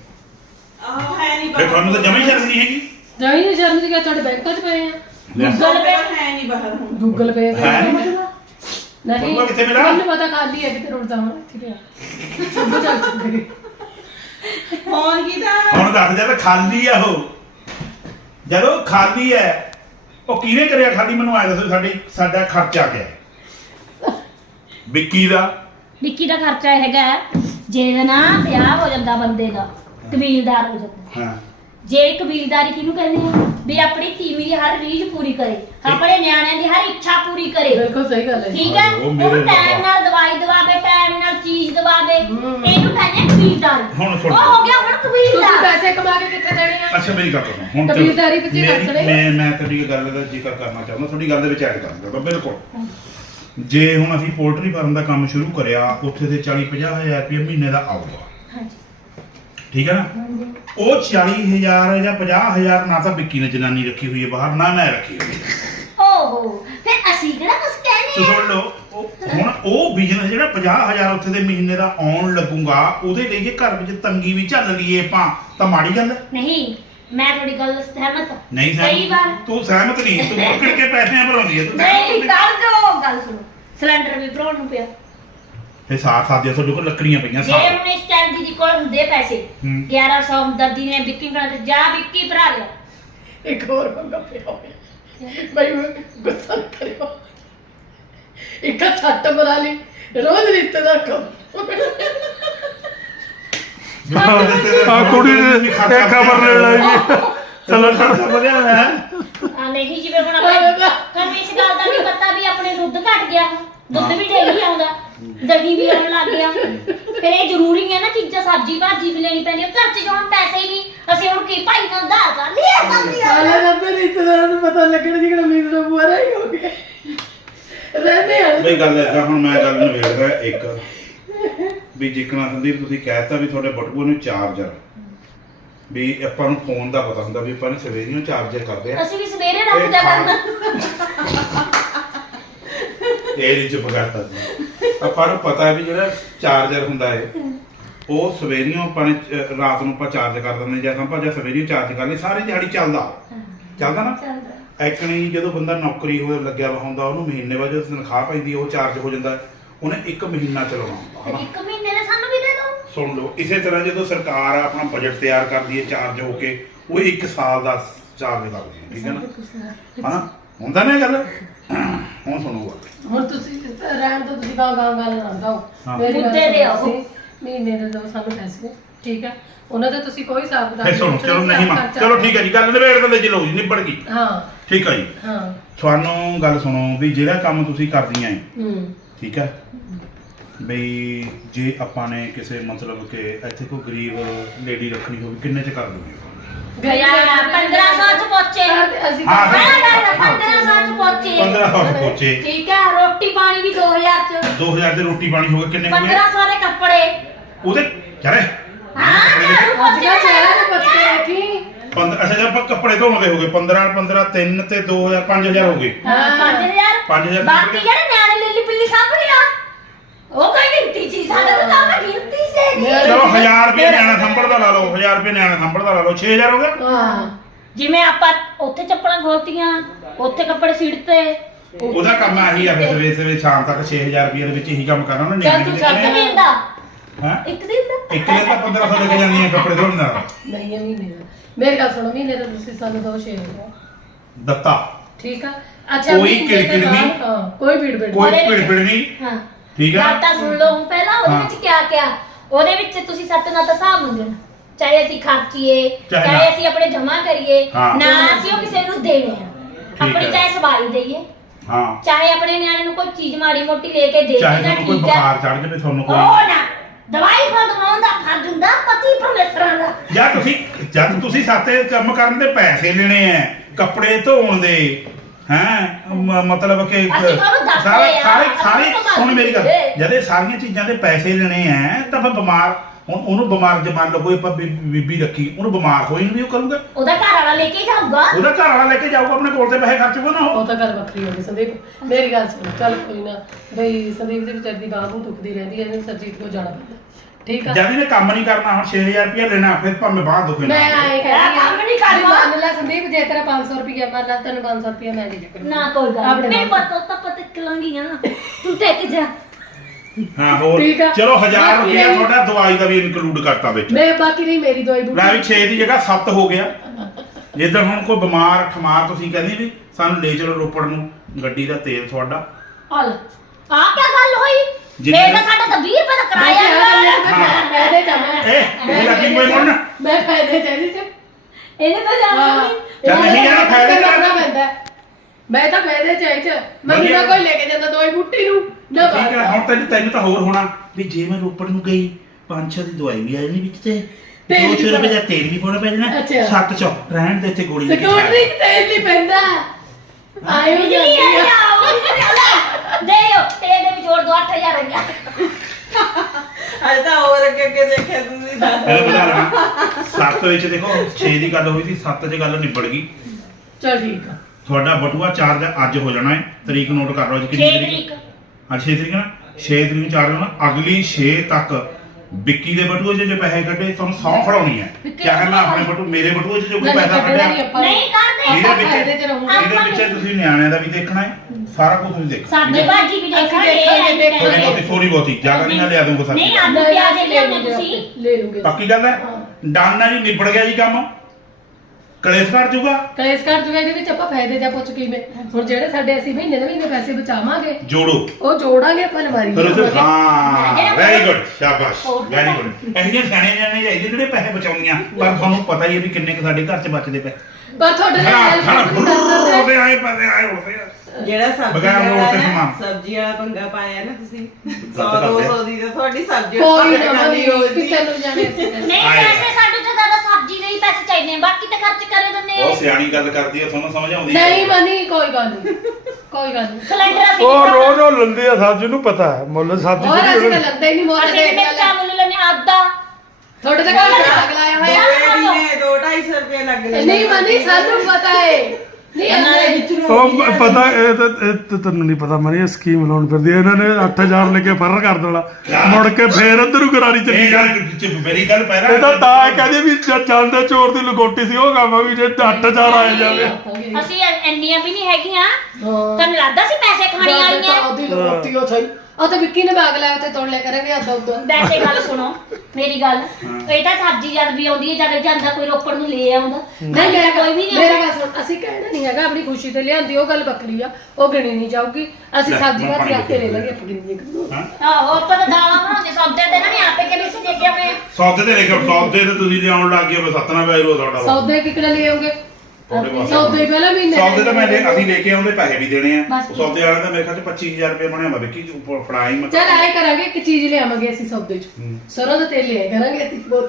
Speaker 4: ਆਹ ਹੈ ਨਹੀਂ
Speaker 1: ਫਿਰ ਤੁਹਾਨੂੰ ਤਾਂ ਜਮਾ ਹੀ ਸ਼ਰਮ ਨਹੀਂ ਹੈਗੀ।
Speaker 2: ਜਾਈ ਨਹੀਂ ਸ਼ਰਮ ਦੀ, ਤੁਹਾਡੇ ਬੈਂਕਾਂ 'ਚ ਪਏ ਆ,
Speaker 1: ਲੈ।
Speaker 4: ਗੂਗਲ ਪੇ ਹੈ ਨਹੀਂ ਬਾਹਰ ਹੁਣ।
Speaker 2: ਗੂਗਲ ਪੇ ਤੇ
Speaker 1: ਹੈ ਨੀ?
Speaker 2: ਨਹੀਂ
Speaker 1: ਬਟੂਆ ਕਿੱਥੇ ਮੇਰਾ?
Speaker 2: ਮੈਨੂੰ ਪਤਾ ਖਾਲੀ ਹੈ ਕਿਤੇ ਰੁੜਦਾ ਹੁਣ ਇੱਥੇ ਪਿਆ। ਸਭ ਚੱਲ ਚੁੱਕੇ।
Speaker 4: ਫੋਨ ਕੀਤਾ
Speaker 1: ਹੁਣ ਦੱਸ ਜਾ ਤਾਂ ਖਾਲੀ ਆ ਉਹ। ਜਦੋਂ ਖਾਲੀ ਹੈ ਉਹ ਕਿਹਨੇ ਕਰਿਆ ਖਾਲੀ? ਮੈਨੂੰ ਆਇਆ ਦੱਸੋ। ਸਾਡੀ ਸਾਡਾ ਖਰਚਾ ਕਿਆ? ਵਿੱਕੀ ਦਾ
Speaker 3: ਵਿੱਕੀ ਦਾ ਖਰਚਾ ਹੈਗਾ ਜੇ ਨਾ ਵਿਆਹ ਹੋ ਜਾਂਦਾ ਬੰਦੇ ਦਾ, ਕਬੀਲਦਾਰ ਹੋ ਜਾਂਦਾ।
Speaker 1: ਹਾਂ,
Speaker 3: ਜੇ ਕਬੀਲਦਾਰੀ ਕਿਹਨੂੰ ਕਹਿੰਦੇ ਆ? ਵੀ ਆਪਣੀ ਤੀਵੀਂ ਦੀ ਹਰ ਰੀਝ ਪੂਰੀ ਕਰੇ, ਆਪਣੇ ਨਿਆਣਿਆਂ ਦੀ ਹਰ ਇੱਛਾ ਪੂਰੀ ਕਰੇ।
Speaker 2: ਬਿਲਕੁਲ ਸਹੀ ਗੱਲ ਹੈ।
Speaker 3: ਠੀਕ ਹੈ।
Speaker 1: ਉਹ ਮੇਰੇ
Speaker 3: ਉਹਨੂੰ ਟਾਈਮ
Speaker 1: ਬਾਬਾ।
Speaker 3: ਨਾਲ ਦਵਾਈ ਦਵਾਵੇ, ਟਾਈਮ ਨਾਲ ਚੀਜ਼ ਦਵਾਵੇ,
Speaker 2: ਹੂੰ।
Speaker 3: ਇਹਨੂੰ ਕਹਿੰਦੇ ਆ ਕਬੀਲਦਾਰ।
Speaker 1: ਹੁਣ ਸੁਣ
Speaker 3: ਉਹ ਹੋ ਗਿਆ ਹੁਣ
Speaker 2: ਤੁਸੀਂ
Speaker 3: ਕਬੀਲਦਾਰ।
Speaker 2: ਪੈਸੇ ਕਮਾ ਕੇ ਕਿੱਥੇ ਦੇਣੇ ਆ?
Speaker 1: ਅੱਛਾ ਮੇਰੀ ਗੱਲ ਸੁਣੋ ਹੁਣ। ਚਲੋ,
Speaker 2: ਕਬੀਲਦਾਰੀ ਵਿੱਚ ਹੀ
Speaker 1: ਮੇਰੀ-
Speaker 2: ਰੱਖਣੇ।
Speaker 1: ਮੈਂ ਮੈਂ ਤੁਹਾਡੀ ਗੱਲ ਦਾ ਜ਼ਿਕਰ ਕਰਨਾ ਚਾਹੁੰਦਾ, ਤੁਹਾਡੀ ਗੱਲ ਦੇ ਵਿੱਚ ਐਡ ਕਰਨਾ ਬਿਲਕੁਲ। ਜੇ ਹੁਣ ਅਸੀਂ ਪੋਲਟਰੀ ਫਾਰਮ ਦਾ ਕੰਮ ਸ਼ੁਰੂ ਕਰਿਆ, ਉੱਥੇ ਤੇ ਚਾਲੀ ਪੰਜਾਹ ਹਜ਼ਾਰ ਰੁਪਏ ਮਹੀਨੇ ਦਾ ਆਊਗਾ,
Speaker 3: ਹਾਂਜੀ
Speaker 1: ਠੀਕ ਹੈ ਨਾ? ਉਹ ਚਾਲੀ ਹਜ਼ਾਰ ਜਾਂ ਪੰਜਾਹ ਹਜ਼ਾਰ ਨਾ ਤਾਂ ਵਿੱਕੀ ਨੇ ਜਨਾਨੀ ਰੱਖੀ ਹੋਈ ਹੈ ਬਾਹਰ, ਨਾ ਮੈਂ ਰੱਖੀ ਹੋਈ ਹੈ।
Speaker 3: ਓਹੋ, ਫਿਰ ਅਸੀਂ ਕਿਹੜਾ ਕੁਝ ਕਹਿੰਦੇ
Speaker 1: ਤੁਸੀਂ
Speaker 3: ਆ?
Speaker 1: ਸੁਣ ਲਓ, ਉਹ- ਹੁਣ ਉਹ ਬਿਜ਼ਨਸ ਜਿਹੜਾ ਪੰਜਾਹ ਹਜ਼ਾਰ ਉੱਥੇ ਦੇ ਮਹੀਨੇ ਦਾ ਆਉਣ ਲੱਗੂਗਾ, ਉਹਦੇ ਲਈ ਜੇ ਘਰ ਵਿੱਚ ਤੰਗੀ ਵੀ ਝੱਲ ਲਈਏ ਆਪਾਂ ਤਾਂ ਮਾੜੀ ਗੱਲ ਹੈ।
Speaker 3: ਨਹੀਂ, ਮੈਂ ਤੁਹਾਡੀ ਗੱਲ ਨਾਲ ਸਹਿਮਤ ਹਾਂ।
Speaker 1: ਨਹੀਂ
Speaker 3: ਕਈ ਵਾਰ
Speaker 1: ਸਹਿਮਤ? ਤੂੰ ਸਹਿਮਤ ਨਹੀਂ, ਤੂੰ ਮੁੱਕੜ ਕੇ ਪੈਸੇ ਭਰਾਉਂਦੀ ਹੈ ਤੂੰ।
Speaker 3: ਨਹੀਂ ਕਰ ਜੋ ਗੱਲ ਸੁਣੋ, ਸਿਲੰਡਰ ਵੀ ਭਰਾਉਣ ਨੂੰ ਪਿਆ।
Speaker 1: ਇਹ ਸਾਥ ਸਾਥ ਤੁਹਾਡੇ ਕੋਲ ਲੱਕੜੀਆਂ ਪਈਆਂ
Speaker 3: ਜੇ
Speaker 1: ਸਾਥ।
Speaker 3: ਹੁਣ ਇਸ ਟਾਈਮ ਦੀ ਕੋਲ ਹੁੰਦੇ ਪੈਸੇ
Speaker 1: ਹੂੰ।
Speaker 3: ਗਿਆਰਾਂ ਸੌ ਦਰਦੀ ਨੇ ਵਿੱਕੀ ਬਣਾ ਤੇ ਜਾ ਵਿੱਕੀ ਭਰਾ ਲਿਆ।
Speaker 2: ਇੱਕ ਹੋਰ ਪੰਗਾ ਪਿਆ ਹੋਇਆ ਬਈ, ਗੁੱਸਾ ਨਾ ਕਰਿਓ। ਇੱਕ ਛੱਟ ਬਣਾ ਲਈ, ਰੋਜ਼ ਰਿਸ਼ਤੇਦਾਰ ਕੰਮ।
Speaker 5: ਆ ਕੁੜੀ ਨੇ ਇਹ ਖਬਰ ਲੈਣ ਆਈ ਜੀ। ਚਲੋ ਛੱਡ।
Speaker 1: ਵਧਿਆ ਹੋਇਆ ਹੈ।
Speaker 3: ਆ ਨਹੀਂ ਜਿਵੇਂ ਹੁਣ ਆਪਾਂ ਤੁਹਾਨੂੰ ਇਸ ਗੱਲ ਦਾ ਵੀ ਪਤਾ ਵੀ ਆਪਣੇ ਦੁੱਧ ਘਟ ਗਿਆ, ਦੁੱਧ ਵੀ ਡੇਲੀ ਆਉਂਦਾ, ਦਹੀਂ ਵੀ ਆਉਣ ਲੱਗ ਗਿਆ। ਫਿਰ ਇਹ ਜ਼ਰੂਰੀ ਹੈ ਨਾ ਚੀਜ਼ਾਂ, ਸਬਜ਼ੀ ਭਾਜੀ ਵੀ ਲੈਣੀ ਪੈਂਦੀ ਹੈ। ਘਰ 'ਚ ਜੋ ਹੁਣ ਪੈਸੇ ਹੀ ਨਹੀਂ, ਅਸੀਂ ਹੁਣ ਕੀ ਭਾਈ ਨਾਲ ਉਧਾਰ ਕਰ ਲਈਏ?
Speaker 2: ਸਾਲਾ ਰੱਬ ਰਿਸ਼ਤੇਦਾਰਾਂ ਨੂੰ ਪਤਾ ਲੱਗਣ ਜੀ ਕਿ ਮੀਤ ਦਾ ਬੁਆ ਹੀ ਹੋ ਗਿਆ ਰਹਿੰਦੇ ਆ
Speaker 1: ਬਈ ਗੱਲ ਏਦਾਂ ਹੁਣ ਮੈਂ ਗੱਲ ਨਿਬੇੜਦਾ ਇੱਕ ਵੀ ਜਿੱਕਣਾ ਸੰਦੀਪ ਤੁਸੀਂ ਕਹਿਤਾ ਵੀ ਤੁਹਾਡੇ ਬਟੂਏ ਨੂੰ ਚਾਰਜਰ ਵੀ ਆਪਾਂ ਨੂੰ ਫੋਨ ਦਾ ਪਤਾ ਹੁੰਦਾ ਵੀ ਆਪਾਂ ਨੇ ਸਵੇਰੇ ਨੂੰ ਚਾਰਜਰ ਕਰਦੇ ਆ
Speaker 3: ਅਸੀਂ ਵੀ ਸਵੇਰੇ ਰੱਖ ਜਾ ਕਰਨਾ
Speaker 1: ਇਹ ਨਹੀਂ ਚੁੱਪ ਕਰਤਾ ਜੀ ਆਪਾਂ ਨੂੰ ਪਤਾ ਹੈ ਵੀ ਜਿਹੜਾ ਚਾਰਜਰ ਹੁੰਦਾ ਹੈ ਉਹ ਸਵੇਰੀਓ ਆਪਾਂ ਨੇ ਅਹ ਰਾਤ ਨੂੰ ਆਪਾਂ ਚਾਰਜ ਕਰ ਦਿੰਦੇ ਜਾਂ ਆਪਾਂ ਜਾਂ ਸਵੇਰੀਓ ਚਾਰਜ ਕਰ ਲਈ ਸਾਰੀ ਦਿਹਾੜੀ ਚੱਲਦਾ ਚੱਲਦਾ ਨਾ ਐਕਣੀ ਜਦੋਂ ਬੰਦਾ ਨੌਕਰੀ ਹੋ ਲੱਗਿਆ ਵਾ ਹੁੰਦਾ ਉਹਨੂੰ ਮਹੀਨੇ ਬਾਅਦ ਜਦੋਂ ਤਨਖਾਹ ਪੈਂਦੀ ਉਹ ਚਾਰਜ ਹੋ ਜਾਂਦਾ ਉਹਨੇ ਇੱਕ ਮਹੀਨਾ ਚਲਾਉਣਾ ਹੁੰਦਾ ਹਨਾ
Speaker 3: ਇੱਕ ਮਹੀਨੇ ਦੇ ਸਾਨੂੰ ਵੀ ਦੇ ਦਿਓ
Speaker 1: ਸੁਣ ਲਓ ਇਸੇ ਤਰ੍ਹਾਂ ਜਦੋਂ ਸਰਕਾਰ ਆਪਣਾ ਬਜਟ ਤਿਆਰ ਕਰਦੀ ਹੈ ਚਾਰਜ ਹੋ ਕੇ ਉਹ ਇੱਕ ਸਾਲ ਦਾ ਚਾਰਜ ਕਰਦੀ ਹੈ ਠੀਕ ਹੈ ਨਾ ਹਨਾ ਹੁੰਦਾ ਨਾ ਇਹ ਗੱਲ ਹੁਣ ਸੁਣੋ ਗੱਲ
Speaker 2: ਹੁਣ ਤੁਸੀਂ ਰਹਿਣ ਤੋਂ ਤੁਸੀਂ ਗਾਂ ਗਾਂ ਗੱਲ ਨਾ
Speaker 1: ਹਾਂ।
Speaker 2: ਕਰੋ ਮੇਰੀ ਗੱਲ
Speaker 3: ਮੁੱਦੇ ਦੇ ਆਓ।
Speaker 2: ਸੁਣੋ, ਮਹੀਨੇ ਦੇ ਦਿਓ ਸਾਨੂੰ ਪੈਸੇ ਠੀਕ ਹੈ ਉਹਨਾਂ ਦਾ ਤੁਸੀਂ ਕੋਈ ਹਿਸਾਬ ਕਿਤਾਬ
Speaker 1: ਫਿਰ ਸੁਣੋ ਚਲੋ ਨਹੀਂ ਮਾ
Speaker 2: ਖਰਚਾ-
Speaker 1: ਚਲੋ ਠੀਕ ਹੈ ਜੀ ਗੱਲ ਨਿਬੇੜ ਦਿੰਦੇ ਜੀ ਲਓ ਜੀ ਨਿਬੜ ਗਈ
Speaker 2: ਹਾਂ
Speaker 1: ਠੀਕ ਹੈ ਜੀ
Speaker 2: ਹਾਂ
Speaker 1: ਤੁਹਾਨੂੰ ਗੱਲ ਸੁਣੋ ਵੀ ਜਿਹੜਾ ਕੰਮ ਤੁਸੀਂ ਕਰਦੀਆਂ ਹੈ
Speaker 2: ਹੂੰ
Speaker 1: ਠੀਕ ਹੈ ਬਈ ਜੇ ਆਪਾਂ ਨੇ ਕਿਸੇ ਮਤਲਬ ਕਿ ਇੱਥੇ ਕੋਈ ਗਰੀਬ ਲੇਡੀ ਰੱਖਣੀ ਹੋਵੇ ਕਿੰਨੇ ਚ ਕਰ ਦੋਗੇ
Speaker 3: ਯਾਰ ਪੰਦਰਾਂ ਸੌ ਚ ਪਹੁੰਚੇ
Speaker 2: ਅਸੀਂ
Speaker 1: ਹਾਂ,
Speaker 2: ਤਾਂ-
Speaker 1: ਹਾਂ।
Speaker 3: ਪੰਦਰਾਂ ਸੌ ਚ ਪਹੁੰਚੇ
Speaker 1: ਪੰਦਰਾਂ ਸੌ ਪਹੁੰਚੇ
Speaker 3: ਠੀਕ ਹੈ ਰੋਟੀ ਪਾਣੀ ਵੀ ਦੋ ਹਜ਼ਾਰ ਚ
Speaker 1: ਦੋ ਹਜ਼ਾਰ ਦੇ ਰੋਟੀ ਪਾਣੀ ਹੋ ਗਏ ਕਿੰਨੇ ਹੋ ਗਏ
Speaker 3: ਪੰਦਰਾਂ ਸੌ ਦੇ ਕੱਪੜੇ
Speaker 1: ਉਹਦੇ ਚਲੇ
Speaker 3: ਹਾਂ
Speaker 2: ਅੱਜ ਕੱਲ੍ਹ ਸ਼ਹਿਰਾਂ ਦੇ ਬੱਚੇ ਰੱਖੀ
Speaker 1: ਪੰਦ ਅੱਛਾ ਜੇ ਆਪਾਂ ਕੱਪੜੇ ਧੋਣ ਦੇ ਹੋ ਗਏ ਪੰਦਰਾਂ ਪੰਦਰਾਂ ਤਿੰਨ ਤੇ ਦੋ ਹਜ਼ਾਰ ਪੰਜ ਹਜ਼ਾਰ ਹੋ ਗਏ
Speaker 3: ਹਾਂ ਪੰਜ ਹਜ਼ਾਰ
Speaker 1: ਪੰਜ ਹਜ਼ਾਰ
Speaker 3: ਬਾਕੀ ਜਿਹੜੇ ਨਿਆਣੇ ਲਿੱਲੀ ਪਿੱਲੀ ਸਾਂਭਣੇ ਆ ਉਹ ਕੋਈ ਗਿਣਤੀ ਚੀਜ਼ ਸਾਡੇ ਤੋਂ ਤਾਂ ਮੈਂ ਗਿਣਤੀ ਸੇ
Speaker 1: ਚਲੋ ਹਜ਼ਾਰ ਰੁਪਏ ਨਿਆਣਾ ਸੰਭਲਦਾ ਲਾ ਲਓ ਹਜ਼ਾਰ ਰੁਪਏ ਨਿਆਣਾ ਸੰਭਲਦਾ ਲਾ ਲਓ ਛੇ ਹਜ਼ਾਰ ਹੋ ਗਿਆ
Speaker 2: ਹਾਂ
Speaker 3: ਜਿਵੇਂ ਆਪਾਂ ਉੱਥੇ ਚੱਪਲਾਂ ਖੋਲਤੀਆਂ ਉੱਥੇ ਕੱਪੜੇ ਸਿੱਟਤੇ
Speaker 1: ਉਹਦਾ ਕੰਮ ਆਹੀ ਆ ਫਿਰ ਸਵੇਰੇ ਸਵੇਰੇ ਸ਼ਾਮ ਤੱਕ ਛੇ ਹਜ਼ਾਰ ਰੁਪਏ ਦੇ ਵਿੱਚ ਇਹੀ ਕੰਮ ਕਰਨਾ ਉਹਨੇ
Speaker 2: ਚੱਲ
Speaker 1: ਨਿਆਣੇ
Speaker 2: ਤੂੰ
Speaker 1: ਦੇ
Speaker 2: ਛੱਡ
Speaker 3: ਇੱਕ
Speaker 1: ਦੇਣੇ
Speaker 3: ਦਿਨ ਦਾ
Speaker 1: ਹਾਂ
Speaker 3: ਇੱਕ ਦਿਨ ਦਾ
Speaker 1: ਇੱਕ ਦਿਨ ਤਾਂ ਪੰਦਰਾਂ ਸੌ ਲੈ ਕੇ ਜਾਂਦੀਆਂ ਕੱਪੜੇ ਧੋਣ ਦਾ
Speaker 2: ਨਹੀਂ ਮਹੀਨੇ ਦਾ ਮੇਰੀ ਗੱਲ ਸੁਣੋ ਮਹੀਨੇ ਦਾ ਤੁਸੀਂ ਸਾਨੂੰ ਦੋ ਛੇ ਹਜ਼ਾਰ
Speaker 1: ਦਿੱਤਾ
Speaker 2: ਠੀਕ ਆ ਅੱਛਾ
Speaker 1: ਕੋਈ
Speaker 2: ਮਹੀਨੇ ਦੇ
Speaker 1: ਕਿੜਕਿੜ ਨਹੀਂ।
Speaker 2: ਬਾਅਦ, ਹਾਂ ਕੋਈ ਭੀੜ ਭੀੜ
Speaker 1: ਕੋਈ
Speaker 3: ਉਹਦੇ
Speaker 1: ਭਿੜ
Speaker 3: ਵਿੱਚ-
Speaker 1: ਭਿੜ ਨਹੀਂ
Speaker 3: ਹਾਂ
Speaker 1: ਠੀਕ
Speaker 3: ਗੱਲ
Speaker 1: ਹੈ
Speaker 3: ਤਾਂ ਸੁਣ ਲਓ ਪਹਿਲਾਂ ਉਹਦੇ
Speaker 1: ਹਾਂ।
Speaker 3: ਵਿੱਚ ਕਿਆ ਕਿਆ ਉਹਦੇ ਵਿੱਚ ਤੁਸੀਂ ਸੱਤ ਨਾਲ ਤਾਂ ਹਿਸਾਬ ਮੰਗਣਾ ਚਾਹੇ ਅਸੀਂ ਖਰਚੀਏ
Speaker 1: ਚਾਹੇ
Speaker 3: ਚਾਹੇ
Speaker 1: ਨਾ।
Speaker 3: ਅਸੀਂ ਆਪਣੇ ਜਮਾ ਕਰੀਏ
Speaker 1: ਹਾਂ।
Speaker 3: ਨਾ ਅਸੀਂ ਉਹ ਕਿਸੇ ਨੂੰ ਦੇਣੇ ਆ ਆਪਣੀ
Speaker 1: ਹੈ।
Speaker 3: ਚਾਹੇ ਸਵਾਰੀ ਦੇਈਏ
Speaker 1: ਹਾਂ
Speaker 3: ਚਾਹੇ ਆਪਣੇ ਨਿਆਣੇ ਨੂੰ ਕੋਈ ਚੀਜ਼ ਮਾੜੀ ਮੋਟੀ ਲੈ ਕੇ ਦੇ
Speaker 1: ਚਾਹੇ
Speaker 3: ਦੇਣਾ
Speaker 1: ਤੁਹਾਨੂੰ ਕੋਈ
Speaker 3: ਠੀਕ ਹੈ
Speaker 1: ਬੁਖਾਰ ਚੜ ਜਾਵੇ ਤੁਹਾਨੂੰ ਕੋਈ
Speaker 3: ਉਹ ਨਾ ਦਵਾਈ ਖਵਾਉਣ ਦਾ ਫਰਜ਼ ਹੁੰਦਾ ਪਤੀ ਪਰਮੇਸ਼ਰਾਂ ਦਾ
Speaker 1: ਜਾਂ ਤੁਸੀਂ ਜਦ ਤੁਸੀਂ ਸਾਤੇ ਕੰਮ ਕਰਨ ਦੇ ਪੈਸੇ ਲੈਣੇ ਆ ਕੱਪੜੇ ਧੋਣ ਦੇ ਹੈ ਮਤਲਬ ਕਿ
Speaker 3: ਅਸੀਂ ਤੁਹਾਨੂੰ ਦੱਸ
Speaker 1: ਸਾਰੇ
Speaker 3: ਰਹੇ ਆ,
Speaker 1: ਸਾਰੇ
Speaker 3: ਅਸੀਂ
Speaker 1: ਸਾਰੇ
Speaker 3: ਤੁਹਾਨੂੰ
Speaker 1: ਹੁਣ ਮੇਰੀ ਗੱਲ
Speaker 3: ਦੱਸਦੇ।
Speaker 1: ਜਦ ਇਹ ਸਾਰੀਆਂ ਚੀਜ਼ਾਂ ਦੇ ਪੈਸੇ ਲੈਣੇ ਆ ਤਾਂ ਫਿਰ ਬਿਮਾਰ ਹੁਣ ਉਹਨੂੰ ਬਿਮਾਰ ਜੇ ਮੰਨ ਲਓ ਕੋਈ ਆਪਾਂ ਬੀ- ਬੀਬੀ ਰੱਖੀ ਉਹਨੂੰ ਬਿਮਾਰ ਹੋਈ ਨੂੰ ਵੀ ਉਹ ਕਰੂਗਾ
Speaker 3: ਉਹਦਾ ਘਰ ਵਾਲਾ ਲੈ ਕੇ ਜਾਊਗਾ
Speaker 1: ਉਹਦਾ ਘਰ ਵਾਲਾ ਲੈ ਕੇ ਜਾਊਗਾ ਆਪਣੇ ਕੋਲ ਤੇ ਪੈਸੇ ਖਰਚੂਗਾ ਨਾ ਉਹ
Speaker 2: ਉਹ ਤਾਂ ਗੱਲ ਵੱਖਰੀ ਹੋ ਗਈ ਸੰਦੀਪ ਮੇਰੀ ਗੱਲ ਸੁਣ ਚੱਲ ਕੋਈ ਨਾ ਬਈ ਸੰਦੀਪ ਦੇ ਵਿਚਾਰ ਦੀ ਬਾਹ ਨੂੰ ਦੁਖਦੀ ਰਹਿੰਦੀ ਹੈ ਇਹਨੂੰ ਸਰਜੀਤ ਕੋਲ ਜਾਣਾ ਪੈਂਦਾ ਠੀਕ ਆ
Speaker 1: ਜਦ ਇਹਨੇ ਕੰਮ ਨਹੀਂ ਕਰਨਾ ਹੁਣ ਛੇ ਹਜ਼ਾਰ ਰੁਪਇਆ ਲੈਣਾ ਫਿਰ ਭਾਵੇਂ ਬਾਹਰ ਦੁਖੇ
Speaker 2: ਮੈਂ ਆਏ ਕਹਿੰਦੀ
Speaker 3: ਕੰਮ ਨਹੀਂ ਕਰਨਾ।
Speaker 2: ਮੰਨ ਲੈ ਸੰਦੀਪ ਜੇ ਤੇਰਾ ਪੰਜ ਸੌ ਰੁਪਇਆ ਮੰਨ ਲੈ ਤੈਨੂੰ ਪੰਜ ਸੌ ਰੁਪਇਆ ਮੈਂ ਦੇ ਚੱਕਰ
Speaker 3: ਨਾ ਕੋਈ ਗੱਲ
Speaker 2: ਆਪਣੇ
Speaker 3: ਨਹੀਂ
Speaker 2: ਨਾਲ।
Speaker 3: ਪਤਾ ਤਾਂ ਪਤਾ ਕਲਾਂਗੀਆਂ ਤੂੰ ਟਿਕ ਜਾ
Speaker 1: ਹਾਂ ਹੋਰ
Speaker 2: ਠੀਕ ਆ।
Speaker 1: ਚਲੋ ਹਜ਼ਾਰ
Speaker 2: ਬਾਕੀ
Speaker 1: ਰੁਪਇਆ
Speaker 2: ਇਹ-
Speaker 1: ਤੁਹਾਡਾ ਦਵਾਈ ਦਾ ਵੀ ਇਨਕਲੂਡ ਕਰਤਾ ਵਿੱਚ
Speaker 2: ਮੈਂ ਬਾਕੀ ਨਹੀਂ ਮੇਰੀ ਦਵਾਈ ਬੂਟੀ
Speaker 1: ਲੈ ਵੀ ਛੇ ਦੀ ਜਗ੍ਹਾ ਸੱਤ ਹੋ ਗਿਆ ਜਿੱਦਾਂ ਹੁਣ ਕੋਈ ਬਿਮਾਰ ਠਮਾਰ ਤੁਸੀਂ ਕਹਿੰਦੇ ਵੀ ਸਾਨੂੰ ਲੈ ਚਲੋ ਰੋਪੜ ਨੂੰ ਗੱਡੀ ਦਾ ਤੇਲ ਤੁਹਾਡਾ
Speaker 3: ਹਲ ਆ ਕੀ ਗੱਲ ਹੋਈ
Speaker 1: ਜਿੰਨੇ-
Speaker 3: ਇਹ ਤਾਂ ਸਾਡਾ ਤਾਂ ਵੀਹ ਰੁਪਏ ਦਾ ਕਿਰਾਇਆ ਹੈਗਾ।
Speaker 2: ਮੈਂ ਫਾਇਦੇ ਚ ਆ, ਮੈਂ
Speaker 1: ਇਹ ਇਹ ਲੱਗੀ ਕੋਈ ਮੁੰਨ
Speaker 2: ਮੈਂ ਫਾਇਦੇ ਚ ਇਹਦੇ ਚ
Speaker 3: ਇਹਨੇ ਤਾਂ ਜਾਣਾ
Speaker 2: ਹਾਂ
Speaker 3: ਨਹੀਂ
Speaker 1: ਚੱਲ ਨਹੀਂ ਜਾਣਾ, ਫਾਇਦੇ ਚ
Speaker 2: ਕਰਨਾ ਪੈਂਦਾ ਹੈ। ਮੈਂ ਤਾਂ ਫਾਇਦੇ ਚ ਆਈ ਚ ਮੈਨੂੰ ਨਾ ਕੋਈ ਲੈ ਕੇ ਜਾਂਦਾ ਦਵਾਈ ਬੂਟੀ ਨੂੰ ਨਾ
Speaker 1: ਠੀਕ ਹੈ ਹੁਣ ਤੈਨੂੰ ਤੈਨੂੰ ਤਾਂ ਹੋਰ ਹੋਣਾ ਵੀ ਜੇ ਮੈਂ ਰੋਪੜ ਨੂੰ ਗਈ ਪੰਜ ਛੇ ਦੀ ਦਵਾਈ ਵੀ ਆ ਜਾਣੀ ਵਿੱਚ ਤੇ
Speaker 2: ਤੇਲ
Speaker 1: ਦੋ
Speaker 2: ਵੀ
Speaker 1: ਸੌ ਰੁਪਏ
Speaker 2: ਪਾਉਣਾ।
Speaker 1: ਦਾ ਤੇਲ ਵੀ ਪਾਉਣਾ ਪੈ ਜਾਣਾ
Speaker 2: ਅੱਛਾ।
Speaker 1: ਸੱਤ ਚੌ ਰਹਿਣ ਦੇ ਇੱਥੇ ਗੋਲੀ ਲੱਗੀ
Speaker 2: ਸਿਕਿਉਰਿਟੀ ਚ ਤੇਲ ਨਹੀਂ ਪੈਂਦਾ ਆਇਓ
Speaker 3: ਬਿਜਲੀ
Speaker 2: ਜਾਂਦੀ
Speaker 3: ਆ
Speaker 2: ਆ।
Speaker 3: ਜਾ ਦੇਓ ਤੇਰੇ ਦੇ ਵੀ ਜੋੜ ਦੋ ਅੱਠ ਹਜ਼ਾਰ ਰੁਪਇਆ
Speaker 4: ਅੱਜ ਤਾਂ ਹੋਰ ਅੱਗੇ ਅੱਗੇ ਦੇਖਿਆ ਤੁਸੀਂ ਦੱਸ
Speaker 1: ਇਹਨੂੰ ਬਤਾ ਲੈਣਾ ਸੱਤ ਵਿੱਚ ਦੇਖੋ ਛੇ ਦੀ ਗੱਲ ਹੋਈ ਸੀ ਸੱਤ 'ਚ ਗੱਲ ਨਿਬੜ ਗਈ
Speaker 2: ਚੱਲ ਠੀਕ ਆ
Speaker 1: ਤੁਹਾਡਾ ਬਟੂਆ ਚਾਰਜ ਅੱਜ ਹੋ ਜਾਣਾ ਹੈ ਤਰੀਕ ਨੋਟ ਕਰ ਲਓ ਜੀ
Speaker 3: ਛੇ
Speaker 1: ਕਿੰਨੀ
Speaker 3: ਤਰੀਕ
Speaker 1: ਅੱਜ ਛੇ ਤਰੀਕ ਨਾ ਛੇ ਤਰੀਕ ਨੂੰ ਚਾਰਜ ਹੋਣਾ ਅਗਲੀ ਛੇ ਤੱਕ ਵਿੱਕੀ ਦੇ ਬਟੂਏ 'ਚ ਜੇ ਪੈਸੇ ਕੱਢੇ ਤੁਹਾਨੂੰ ਸੌ ਖੜਾਉਣੀ ਹੈ ਕਿਆ ਕਰਨਾ ਆਪਣੇ ਬਟੂ ਮੇਰੇ ਬਟੂਏ 'ਚ ਜੋ ਕੋਈ ਪੈਸਾ ਕੱਢਿਆ
Speaker 3: ਨਹੀਂ ਕਰਦੇ
Speaker 1: ਇਹਦੇ
Speaker 2: ਫਾਇਦੇ ਚ
Speaker 1: ਵਿੱਚ
Speaker 2: ਰਹੂੰਗੇ
Speaker 1: ਇਹਦੇ ਵਿੱਚ ਤੁਸੀਂ ਨਿਆਣਿਆਂ ਦਾ ਵੀ ਦੇਖਣਾ ਹੈ ਸਾਰਾ ਕੁਝ ਤੁਸੀਂ ਦੇਖਣਾ
Speaker 3: ਸਾਡੇ ਬਾਜੀ ਵੀ ਦੇਖਾਂਗੇ
Speaker 2: ਦੇਖਾਂਗੇ, ਦੇਖਾਂਗੇ।
Speaker 1: ਥੋੜੀ ਬਹੁਤੀ ਥੋੜੀ ਬਹੁਤੀ ਜ਼ਿਆਦਾ ਨਹੀਂ ਨਾ ਲਿਆ ਦੂੰਗਾ
Speaker 3: ਨਹੀਂ
Speaker 1: ਸੱਚ
Speaker 3: ਆਲੂ ਪਿਆਜ਼ ਦੇ ਲਿਆਉਂਦੇ ਤੁਸੀਂ
Speaker 2: ਲੈ ਲੂਗੇ
Speaker 1: ਪੱਕੀ ਗੱਲ ਹੈ ਡਨ ਹੈ ਜੀ ਨਿਬੜ ਗਿਆ ਜੀ ਕੰਮ ਕਲੇਸ਼ ਕਰ ਜੂਗਾ
Speaker 2: ਕਲੇਸ਼ ਕਰ ਜੂਗਾ ਇਹਦੇ ਵਿੱਚ ਆਪਾਂ ਫਾਇਦੇ ਜਾਂ ਪੁੱਛ ਕਿਵੇਂ ਹੁਣ ਜਿਹੜੇ ਸਾਡੇ ਅਸੀਂ ਮਹੀਨੇ ਦੇ ਮਹੀਨੇ ਪੈਸੇ ਬਚਾਵਾਂਗੇ
Speaker 1: ਜੋੜੋ
Speaker 2: ਉਹ ਜੋੜਾਂਗੇ ਆਪਾਂ ਅਲਮਾਰੀ
Speaker 1: ਫਿਰ
Speaker 2: ਵਿੱਚ।
Speaker 1: ਉਹਦੇ ਹਾਂ ਵੈਰੀ ਗੁੱਡ ਸ਼ਾਬਾਸ਼ ਵੈਰੀ ਗੁੱਡ ਇਹ ਜਿਹੜੇ ਸਿਆਣੇ ਜਾਣੇ ਚਾਹੀਦੇ ਜਿਹੜੇ ਪੈਸੇ ਬਚਾਉਂਦੀਆਂ ਪਰ ਤੁਹਾਨੂੰ ਪਤਾ ਹੀ ਹੈ ਵੀ ਕਿੰਨੇ ਕੁ ਸਾਡੇ ਘਰ 'ਚ ਬਚਦੇ ਪਏ
Speaker 2: ਪਰ ਤੁਹਾਡੇ ਨਾਲ
Speaker 1: ਹਾਂ
Speaker 2: help
Speaker 1: ਹਾਂ
Speaker 2: ਨਹੀਂ ਕਰ ਸਕਦੇ।
Speaker 1: ਉਹਦੇ ਆਏ ਪੈਸੇ ਆਏ ਹੋਦੇ ਆ
Speaker 4: ਜਿਹੜਾ ਸਬਜ਼ੀ
Speaker 1: ਬਗੈਰ ਲੋੜ
Speaker 4: ਵਾਲਾ
Speaker 1: ਤੇ
Speaker 4: ਨਾ,
Speaker 1: ਸਮਾਨ।
Speaker 4: ਸਬਜ਼ੀ ਵਾਲਾ ਪੰਗਾ ਪਾਇਆ ਨਾ ਤੁਸੀਂ ਸੌ
Speaker 1: ਕਰਦੇ
Speaker 4: ਦੋ
Speaker 1: ਆ।
Speaker 4: ਸੌ ਦੀ ਤਾਂ ਤੁਹਾਡੀ ਸਬਜ਼ੀ
Speaker 2: ਕੋਈ
Speaker 4: ਪੱਕ
Speaker 2: ਨਾ
Speaker 4: ਜਾਂਦੀ
Speaker 2: ਨਹੀਂ
Speaker 4: ਹੋਈ
Speaker 2: ਕਿਤੇ ਨੂੰ ਜਾਣੇ ਅਸੀਂ
Speaker 3: ਨਹੀਂ
Speaker 1: ਆਏ।
Speaker 3: ਪੈਸੇ ਸਾਡੇ ਤੋਂ ਜ਼ਿਆਦਾ ਸਬਜ਼ੀ ਲਈ ਪੈਸੇ ਚਾਹੀਦੇ ਆ, ਬਾਕੀ ਤਾਂ ਖਰਚ ਕਰੇ ਦਿੰਦੇ ਆ।
Speaker 1: ਉਹ ਸਿਆਣੀ ਗੱਲ ਕਰਦੀ ਆ, ਤੁਹਾਨੂੰ ਸਮਝ ਆਉਂਦੀ
Speaker 2: ਨਹੀਂ ਮਨੀ ਕੋਈ ਗੱਲ ਨਹੀਂ ਕੋਈ ਗੱਲ ਨਹੀਂ
Speaker 3: ਸਿਲੰਡਰ ਅਸੀਂ
Speaker 5: ਉਹ
Speaker 3: ਨਹੀਂ
Speaker 5: ਰੋਜ਼ ਉਹ ਲੈਂਦੇ ਆ ਸਬਜ਼ੀ ਨੂੰ ਪਤਾ ਹੈ ਮੁੱਲ ਸਬਜ਼ੀ
Speaker 2: ਹੋਰ ਅਸੀਂ
Speaker 5: ਦੀ
Speaker 2: ਤਾਂ ਲੰਦੇ ਹੀ ਨਹੀਂ ਮੋੜ
Speaker 3: ਅਸੀਂ
Speaker 2: ਦੇ
Speaker 3: ਮਿਰਚਾਂ ਮੁੱਲ ਲੈਣੇ ਆਦਾ
Speaker 2: ਤੁਹਾਡੇ ਤਾਂ ਘਰ ਦਾ ਲਾਇਆ ਹੋਇਆ
Speaker 4: ਬੇਬੀ ਨੇ ਦੋ ਢਾਈ ਸੌ ਰੁਪਏ ਲੱਗ ਗਏ
Speaker 2: ਨਹੀਂ ਮਨੀ ਸਾਨੂੰ ਪਤਾ ਹੈ ਨਹੀਂ
Speaker 4: ਇਹਨਾਂ ਦੇ
Speaker 2: ਅਸੀਂ-
Speaker 4: ਵਿੱਚ ਨੂੰ
Speaker 5: ਉਹ ਪਤਾ ਇਹ ਤਾਂ ਇਹ ਤਾਂ ਤੈਨੂੰ ਨਹੀਂ ਪਤਾ ਮਰੀ ਇਹ ਸਕੀਮ ਲਾਉਣ ਫਿਰਦੀ ਹੈ ਇਹਨਾਂ ਨੇ ਅੱਠ ਹਜ਼ਾਰ ਲੈ ਕੇ ਫਰਰ ਕਰ ਦੇਣਾ ਮੁੜ ਕੇ ਫੇਰ ਅੰਦਰ ਨੂੰ ਕਰਾਰੀ ਚੱਲੀ
Speaker 1: ਇਹ ਗੱਲ ਚ ਮੇਰੀ ਗੱਲ ਪਹਿਲਾਂ
Speaker 5: ਇਹ ਤਾਂ ਤਾਂ ਇਹ ਕਹਿੰਦੇ ਵੀ ਜ- ਜਾਂਦੇ ਚੋਰ ਦੀ ਲਗੋਟੀ ਸੀ ਉਹ ਕੰਮ ਆ ਵੀ ਜੇ ਅੱਠ ਹਜ਼ਾਰ ਆਏ ਜਾਵੇ
Speaker 3: ਅਸੀਂ ਇੰਨੀਆਂ ਵੀ ਨਹੀਂ ਹੈਗੀਆਂ।
Speaker 2: ਹਾਂ
Speaker 3: ਤੁਹਾਨੂੰ ਲੱਗਦਾ ਸੀ ਪੈਸੇ ਖਾਣੀ ਵਾਲੀਆਂ?
Speaker 2: ਉਹਦੀ ਰੋਟੀ ਉਹ ਛਈ ਆ ਤਾਂ ਵਿੱਕੀ ਨੇ ਬਾਗ ਲਾਇਆ ਤੇ ਤੋੜ ਲਿਆ ਕਰਾਂਗੇ ਅੱਧਾ ਉੱਧਰ
Speaker 3: ਵੈਸੇ ਗੱਲ ਸੁਣੋ ਮੇਰੀ ਗੱਲ, ਇਹ ਤਾਂ ਸਬਜ਼ੀ ਜਦ ਵੀ ਆਉਂਦੀ ਹੈ, ਜਦ ਜਾਂਦਾ ਕੋਈ ਰੋਪੜ ਨੂੰ ਲੈ ਆਉਂਦਾ।
Speaker 2: ਨਹੀਂ ਮੇਰਾ
Speaker 3: ਕੋਈ ਵੀ ਨਹੀਂ
Speaker 2: ਮੇਰਾ ਗੱਲ ਸੁਣ ਅਸੀਂ ਕਹਿਣਾ ਨਹੀਂ ਹੈਗਾ ਆਪਣੀ ਖੁਸ਼ੀ ਤੇ ਲਿਆਂਦੀ ਉਹ ਗੱਲ ਬੱਕਰੀ ਆ ਉਹ ਗਿਣੀ ਨਹੀਂ ਜਾਊਗੀ ਅਸੀਂ
Speaker 1: ਲੈ,
Speaker 2: ਸਬਜ਼ੀ
Speaker 1: ਮੈਂ
Speaker 2: ਘਰ
Speaker 1: ਪਾਣੀ
Speaker 2: ਆਪੇ ਲੈ ਲਾਂਗੇ ਆਪਣੀ ਨਹੀਂ
Speaker 1: ਹਾਂ
Speaker 3: ਆਹੋ ਆਪਾਂ ਤਾਂ ਦਾਲਾਂ ਬਣਾਉਂਦੇ ਸੌਦੇ ਤੇ ਨਾ ਵੀ ਆਪੇ ਕਿਵੇਂ ਸੀ ਦੇਖਿਆ ਮੈਂ
Speaker 1: ਸੌਦੇ ਤੇ ਲੈ ਕੇ ਸੌਦੇ ਤੇ ਤੁਸੀਂ ਲਿਆਉਣ ਲੱਗ ਗਏ, ਮੈਂ ਸਤਨਾ ਪੈ ਰੋ ਤੁਹਾਡਾ
Speaker 2: ਸੌਦੇ ਕਿਕੜਾ ਲੈ ਆਉਂਗੇ
Speaker 1: ਤੁਹਾਡੇ ਪਾਸੇ।
Speaker 2: ਸੌਦੇ ਪਹਿਲਾਂ ਮਹੀਨੇ
Speaker 1: ਸੌਦੇ ਤਾਂ ਮੈਂ ਲੈ- ਅਸੀਂ ਲੈ ਕੇ ਆਉਂਦੇ ਪੈਸੇ ਵੀ ਦੇਣੇ ਆ
Speaker 3: ਬਸ।
Speaker 1: ਉਹ ਸੌਦੇ ਵਾਲੇ ਦਾ ਮੇਰੇ ਖਿਆਲ ਚ ਪੱਚੀ ਹਜ਼ਾਰ ਰੁਪਏ ਬਣਿਆ ਮੈਂ ਵਿੱਕੀ ਉੱਪਰ ਫੜਾਈ ਮੈਂ
Speaker 2: ਚੱਲ ਆਏ ਕਰਾਂਗੇ ਇੱਕ ਚੀਜ਼ ਲਿਆਵਾਂਗੇ ਅਸੀਂ ਸੌਦੇ ਚ ਸਰੋਂ ਦਾ ਤੇਲ ਲਿਆ ਕਰਾਂਗੇ ਅਸੀਂ ਬਹੁਤ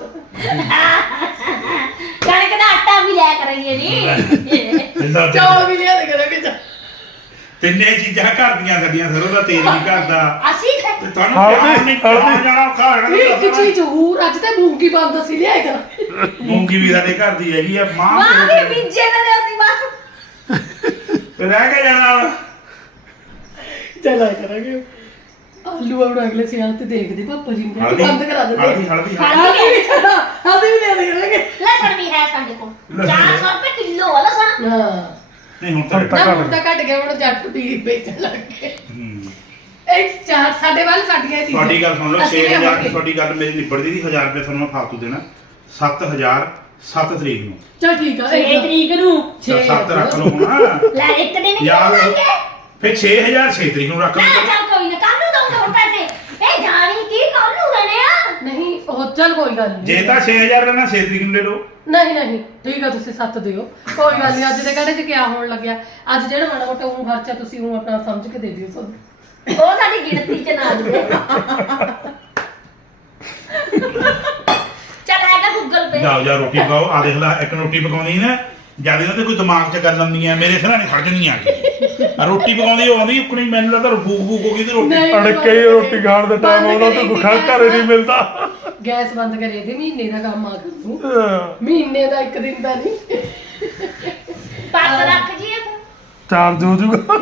Speaker 3: ਕਣਕ ਦਾ ਆਟਾ ਵੀ ਲਿਆ ਕਰਾਂਗੇ ਨਹੀਂ।
Speaker 1: ਜਿੰਦਾ
Speaker 2: ਚੌਲ ਵੀ ਲਿਆ ਕਰਾਂਗੇ ਚੱਲ।
Speaker 1: ਤਿੰਨੇ ਚੀਜ਼ਾਂ ਘਰ ਦੀਆਂ ਸਾਡੀਆਂ ਸਰੋਂ ਦਾ ਤੇਲ ਵੀ ਘਰ ਦਾ
Speaker 3: ਅਸੀਂ
Speaker 1: ਤੇ
Speaker 3: ਤਾਂ
Speaker 1: ਤੁਹਾਨੂੰ
Speaker 5: ਹਲਦੀ,
Speaker 1: ਪਿਆਰ ਨਹੀਂ
Speaker 5: ਹਲਦੀ।
Speaker 1: ਜਾਣਾ ਘਰ
Speaker 2: ਇਹ ਇੱਕ ਚੀਜ਼ ਹੋਰ ਅੱਜ ਤਾਂ ਮੂੰਗੀ ਬੰਦ ਅਸੀਂ ਲਿਆ ਕਰਾਂਗੇ
Speaker 1: ਮੂੰਗੀ ਵੀ ਸਾਡੇ ਘਰ ਦੀ ਹੈਗੀ ਆ ਮਾਂ
Speaker 3: ਮਾਂ ਵੀ ਬੀਜੇ ਨੇ ਅਸੀਂ ਬਸ
Speaker 1: ਤੇ ਰਹਿ ਕੇ ਜਾਣਾ
Speaker 2: ਚੱਲ ਆਏ ਕਰਾਂਗੇ ਆਲੂ ਆਉਣ ਅਗਲੇ ਸਿਆਲ ਤੇ ਦੇਖਦੇ ਪਾਪਾ ਜੀ ਨੂੰ
Speaker 1: ਹਲਦੀ
Speaker 2: ਬੰਦ ਕਰਾ ਦਿੰਦੇ
Speaker 1: ਹਲਦੀ ਹਲਦੀ ਹਲਦੀ।
Speaker 2: ਹਲਦੀ ਵੀ ਛੱਡਾ ਹਲਦੀ ਵੀ ਲੈ ਦੇ ਕਰਾਂਗੇ
Speaker 3: ਲਸਣ ਵੀ ਹੈ ਸਾਡੇ ਕੋਲ
Speaker 1: ਲਸਣ
Speaker 3: ਚਾਰ ਸੌ ਰੁਪਏ ਕਿਲੋ ਆ ਲਸਣ।
Speaker 2: ਹਾਂ
Speaker 1: ਨਹੀਂ ਹੁਣ ਤਾਂ
Speaker 2: ਨਾ ਹੁਣ ਤਾਂ ਘਟ ਗਿਆ ਹੁਣ ਜੱਟ ਦੀ ਵੇਚਣ ਲੱਗ ਗਏ
Speaker 1: ਹੂੰ।
Speaker 2: ਇੱਕ ਚਾਰ ਸਾਡੇ ਵੱਲ ਸਾਡੀਆਂ ਚੀਜ਼ਾਂ
Speaker 1: ਤੁਹਾਡੀ ਗੱਲ ਸੁਣ ਲਓ
Speaker 2: ਅਸੀਂ
Speaker 1: ਛੇ ਹਜ਼ਾਰ
Speaker 2: ਲਿਆਵਾਂਗੇ।
Speaker 1: ਤੁਹਾਡੀ ਗੱਲ ਮੇਰੀ ਨਿਬੜਦੀ ਦੀ ਹਜ਼ਾਰ ਰੁਪਏ ਤੁਹਾਨੂੰ ਮੈਂ ਫਾਲਤੂ ਦੇਣਾ ਸੱਤ ਹਜ਼ਾਰ ਸੱਤ ਤਰੀਕ ਨੂੰ
Speaker 2: ਚੱਲ ਠੀਕ ਆ
Speaker 3: ਛੇ ਤਰੀਕ ਨੂੰ
Speaker 2: ਛੇ
Speaker 1: ਸੱਤ ਰੱਖ ਲਓ ਹੁਣ
Speaker 3: ਲੈ ਇੱਕ ਦਿਨ ਹੀ
Speaker 1: ਯਾਰ
Speaker 3: ਲਾਂਗੇ।
Speaker 1: ਫਿਰ ਛੇ ਹਜ਼ਾਰ ਛੇ ਤਰੀਕ ਨੂੰ ਰੱਖ
Speaker 3: ਨਾ
Speaker 1: ਲਓ
Speaker 3: ਚੱਲ ਕੋਈ ਨਾ ਕੱਲ ਨੂੰ ਦਊਂਗਾ ਹੁਣ ਪੈਸੇ। ਇਹ ਜਾਣੀ ਕੀ ਕੱਲ ਨੂੰ ਦੇਣੇ ਆ?
Speaker 2: ਨਹੀਂ ਉਹ ਚੱਲ ਕੋਈ ਗੱਲ ਨਹੀਂ
Speaker 1: ਜੇ ਤਾਂ ਛੇ ਹਜ਼ਾਰ ਲੈਣਾ ਛੇ ਤਰੀਕ ਨੂੰ ਲੈ ਲਓ
Speaker 2: ਨਹੀਂ ਨਹੀਂ ਠੀਕ ਆ ਤੁਸੀਂ ਸੱਤ ਦਿਓ ਕੋਈ ਗੱਲ ਨਹੀਂ ਅੱਜ ਦੇ ਘੜੇ 'ਚ ਕਿਆ ਹੋਣ ਲੱਗਿਆ ਅੱਜ ਜਿਹੜਾ ਮਾੜਾ ਮੋਟਾ ਉਹ ਖਰਚਾ ਤੁਸੀਂ ਉਹ ਆਪਣਾ ਸਮਝ ਕੇ ਦੇ ਦਿਓ ਸਾਨੂੰ
Speaker 3: ਉਹ ਸਾਡੀ ਗਿਣਤੀ ਚ ਨਾ ਜੁੜੇ। ਚੱਲ ਹੈਗਾ ਗੂਗਲ ਪੇ।
Speaker 1: ਜਾਓ ਜਾ ਰੋਟੀ ਪਕਾਓ ਆ ਦੇਖ ਲੈ ਇੱਕ ਰੋਟੀ ਪਕਾਉਂਦੀ ਨਾ ਜਦ ਇਹਨਾਂ ਤੇ ਕੋਈ ਦਿਮਾਗ 'ਚ ਗੱਲ ਆਉਂਦੀ ਹੈ ਮੇਰੇ ਸਿਰਾਂ ਨੇ ਖੜ ਜਾਂਦੀਆਂ ਆ ਰੋਟੀ ਪਕਾਉਂਦੀ ਉਹ ਆਉਂਦੀ ਉਕਣੀ ਮੈਨੂੰ ਲੱਗਦਾ ਫੂਕ ਫੂਕ ਹੋ ਗਈ ਤੇ ਰੋਟੀ
Speaker 2: ਨਹੀਂ।
Speaker 5: ਅੜਕੇ ਹੀ ਰੋਟੀ ਖਾਣ ਦਾ ਟਾਈਮ ਆਉਂਦਾ ਤੇ ਕੋਈ ਖਾ ਘਰੇ ਨਹੀਂ ਮਿਲਦਾ
Speaker 2: ਗੈਸ ਬੰਦ ਕਰੇ ਦੇ ਮਹੀਨੇ ਦਾ ਕੰਮ ਆ ਕਰੂ
Speaker 5: ਅਹ
Speaker 2: ਮਹੀਨੇ ਦਾ ਇੱਕ ਦਿਨ ਦਾ ਨਹੀਂ
Speaker 3: ਪਾਸ ਰੱਖ ਜੀ
Speaker 5: ਚਾਰਜ ਹੋ ਜੂਗਾ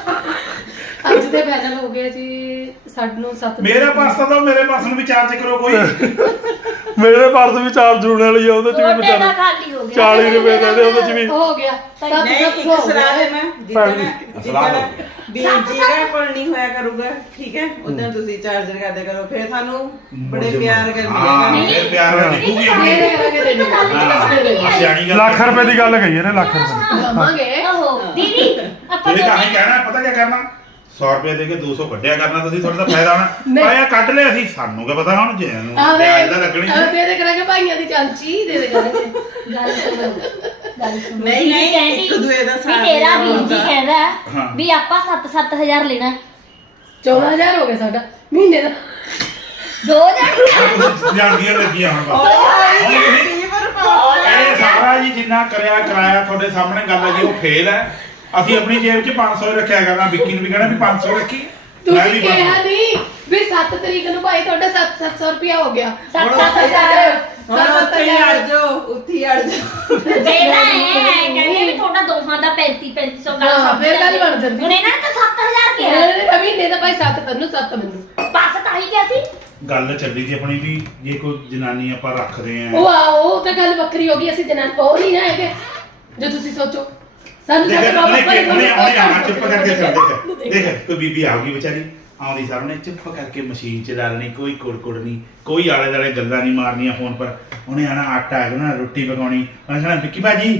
Speaker 2: ਅੱਜ ਦੇ ਫਾਈਨਲ ਹੋ ਗਏ ਜੀ ਸਾਨੂੰ ਸੱਤ
Speaker 1: ਮੇਰਾ ਪਾਸਾ ਤਾਂ ਮੇਰੇ ਪਾਸ ਨੂੰ ਵੀ ਚਾਰਜ ਕਰੋ ਕੋਈ
Speaker 5: ਮੇਰੇ ਪਰਸ ਵੀ ਚਾਰਜ ਹੋਣ ਵਾਲੀ ਆ ਉਹਦੇ ਚ ਵੀ
Speaker 3: ਰੋਟੇ ਦਾ
Speaker 5: ਵਿਚਾਰੇ
Speaker 3: ਖਾਲੀ ਹੋ ਗਿਆ।
Speaker 5: ਚਾਲੀ ਰੁਪਏ ਦੇ ਦੇ ਉਹਦੇ ਚ ਵੀ
Speaker 2: ਹੋ ਗਿਆ ਸੱਤ
Speaker 4: ਨਹੀਂ
Speaker 2: ਸੱਤ
Speaker 4: ਇੱਕ
Speaker 2: ਸੌ ਹੋ
Speaker 4: ਸਲਾਹ
Speaker 2: ਗਿਆ।
Speaker 4: ਹੈ ਮੈਂ
Speaker 5: ਭੈਣ
Speaker 4: ਜਿੱਦਣ
Speaker 1: ਸਲਾਹ
Speaker 4: ਜਿੱਦਣ
Speaker 1: ਦਿਓ।
Speaker 4: ਵੀ ਜੀਰਾ ਕੋਲ ਨਹੀਂ ਹੋਇਆ ਕਰੂਗਾ ਠੀਕ ਹੈ ਉਦੋਂ ਤੁਸੀਂ ਚਾਰਜਰ ਕਰਦੇ ਕਰੋ ਫਿਰ ਤੁਹਾਨੂੰ ਬੜੇ ਪਿਆਰ ਕਰ
Speaker 1: ਹਾਂ
Speaker 4: ਮਿਲੇਗਾ
Speaker 1: ਫਿਰ ਪਿਆਰ ਨਾਲ ਨਿਭੂਗੀ ਆਪਣੀ
Speaker 2: ਮੇਰੇ ਕਰਾਂਗੇ ਦੇ ਦਿਓ
Speaker 1: ਹਾਂ ਸਿਆਣੀ ਗੱਲ
Speaker 5: ਲੱਖ ਰੁਪਏ ਦੀ ਗੱਲ ਕਹੀ ਇਹਨੇ ਲੱਖ ਰੁਪਏ
Speaker 2: ਲਵਾਂਗੇ
Speaker 3: ਓਹੋ ਦੀਦੀ ਆਪਾਂ
Speaker 1: ਇਹ ਕਹਾਂ
Speaker 3: ਦੋਨੇ-
Speaker 1: ਕਹਿਣਾ ਪਤਾ ਕੀ ਕਰਨਾ ਸੌ ਰੁਪਏ ਦੇ ਕੇ ਦੋ ਸੌ ਕੱਢਿਆ ਕਰਨਾ ਤੁਸੀਂ ਤੁਹਾਡਾ ਤਾਂ ਫਾਇਦਾ ਹੋਣਾ ਆਇਆ ਕੱਢ ਲਿਆ ਅਸੀਂ ਸਾਨੂੰ ਕੀ ਪਤਾ ਹੁਣ ਜੇ ਨੂੰ
Speaker 2: ਆਵੇ
Speaker 1: ਵਿਆਜ ਦਾ ਲੱਗਣੀ
Speaker 2: ਦੇ ਦੇ ਕਰਾਂਗੇ ਭਾਈਆਂ ਦੀ ਚਾਂਚੀ ਦੇ ਦੇ ਕਰਾਂਗੇ
Speaker 3: ਗੱਲ ਸੁਣੋ ਗੱਲ ਸੁਣੋ
Speaker 4: ਨਹੀਂ,
Speaker 3: ਦੀਦੀ
Speaker 4: ਨਹੀਂ,
Speaker 3: ਕਹਿੰਦੀ
Speaker 4: ਇੱਕ ਦੂਏ ਦਾ
Speaker 3: ਵੀ
Speaker 4: ਸਾਥ
Speaker 3: ਤੇਰਾ
Speaker 4: ਦੇਣਾ
Speaker 3: ਵੀਰ ਜੀ
Speaker 4: ਹੁੰਦਾ।
Speaker 3: ਕਹਿੰਦਾ
Speaker 1: ਹਾਂ।
Speaker 3: ਵੀ ਆਪਾਂ ਸੱਤ ਸੱਤ ਹਜ਼ਾਰ ਲੈਣਾ
Speaker 2: ਚੌਦਾਂ ਹਜ਼ਾਰ ਹੋ ਗਿਆ ਸਾਡਾ ਮਹੀਨੇ ਦਾ
Speaker 3: ਦੋ ਹਜ਼ਾਰ
Speaker 1: ਜਾਂਦੀਆਂ ਲੱਗੀਆਂ ਹੁਣ ਬਸ ਹੁਣ ਤੁਸੀਂ ਇਹ ਸਾਰਾ ਜੀ ਜਿੰਨਾ ਕਰਿਆ ਕਰਾਇਆ ਤੁਹਾਡੇ ਸਾਹਮਣੇ ਗੱਲ ਹੈ ਜੀ ਉਹ ਫੇਲ ਹੈ ਅਸੀਂ ਆਪਣੀ ਜੇਬ 'ਚ ਪੰਜ ਸੌ ਰੱਖਿਆ ਕਰਨਾ ਵਿੱਕੀ ਨੂੰ ਵੀ ਕਹਿਣਾ ਵੀ ਪੰਜ ਸੌ ਰੱਖੀ ਮੈਂ
Speaker 2: ਤੁਸੀਂ
Speaker 1: ਵੀ
Speaker 2: ਕਿਹਾ
Speaker 1: ਪੰਜ ਸੌ।
Speaker 2: ਨਹੀਂ ਵੀ ਸੱਤ ਤਰੀਕ ਨੂੰ ਭਾਈ ਤੁਹਾਡਾ ਸੱਤ ਸੱਤ ਸੌ ਰੁਪਇਆ ਹੋ ਗਿਆ
Speaker 3: ਸੱਤ
Speaker 2: ਹੁਣ
Speaker 3: ਸੱਤ
Speaker 2: ਹਜ਼ਾਰ
Speaker 4: ਹੁਣ
Speaker 2: ਸੱਤ ਸੱਤ
Speaker 4: ਉੱਥੇ ਹੀ
Speaker 2: ਹਜ਼ਾਰ
Speaker 4: ਅੜ ਜਾਓ ਉੱਥੇ ਹੀ ਅੜ ਜਾਓ
Speaker 3: ਦੇਣਾ ਹੈ ਕਹਿੰਦੇ ਵੀ ਤੁਹਾਡਾ ਦੋਹਾਂ ਦਾ ਪੈਂਤੀ ਪੈਂਤੀ ਸੌ ਗੱਲ
Speaker 2: ਹਾਂ,
Speaker 3: ਸਮਝ
Speaker 2: ਫਿਰ ਗੱਲ
Speaker 3: ਜਾਂਦੀ।
Speaker 2: ਬਣ ਜਾਂਦੀ।
Speaker 3: ਹੁਣ ਇਹਨਾਂ ਨੇ ਤਾਂ ਸੱਤ ਹਜ਼ਾਰ ਕਿਹਾ
Speaker 2: ਇਹ ਮਹੀਨੇ ਦਾ ਭਾਈ ਸੱਤ ਤੈਨੂੰ ਸੱਤ ਮੈਨੂੰ
Speaker 3: ਬਸ ਤਾਂ ਹੀ ਕਿਹਾ ਸੀ
Speaker 1: ਗੱਲ ਚੱਲੀ ਸੀ ਆਪਣੀ ਵੀ ਜੇ ਕੋਈ ਜਨਾਨੀ ਆਪਾਂ ਰੱਖਦੇ ਆਂ
Speaker 2: ਉਹ ਆ ਉਹ ਤਾਂ ਗੱਲ ਵੱਖਰੀ ਹੋ ਗਈ ਅਸੀਂ ਜਨਾਂ ਉਹ ਨਹੀਂ ਨਾ ਹੈਗੇ ਜੇ ਤੁਸੀਂ ਸੋਚੋ ਸਾਨੂੰ
Speaker 1: ਦੇਖ
Speaker 2: ਸਾਡੇ ਬਾਬਾ
Speaker 1: ਉਹਨੇ
Speaker 2: ਭਾਈ
Speaker 1: ਉਹਨੇ ਉਹਨੇ ਆਣਾ ਚੁੱਪ ਕਰਕੇ ਫਿਰ
Speaker 2: ਦੇਖ।
Speaker 1: ਦੇਖ ਦੇਖ ਕੋਈ ਬੀਬੀ ਆਉਗੀ ਵਿਚਾਰੀ ਆਉਂਦੀ ਸਾਹਮਣੇ ਚੁੱਪ ਕਰਕੇ ਮਸ਼ੀਨ ਚਲਾ ਲੈਣੀ ਕੋਈ ਕੁੜਕੁੜ ਨਹੀਂ ਕੋਈ ਆਲੇ ਦਾਲੇ ਗੱਲਾਂ ਨਹੀਂ ਮਾਰਨੀਆਂ ਫੋਨ ਪਰ ਉਹਨੇ ਆਣਾ ਆਟਾ ਗੁੰਨਣਾ ਰੋਟੀ ਪਕਾਉਣੀ ਉਹਨੇ ਕਹਿਣਾ ਵਿੱਕੀ ਭਾਜੀ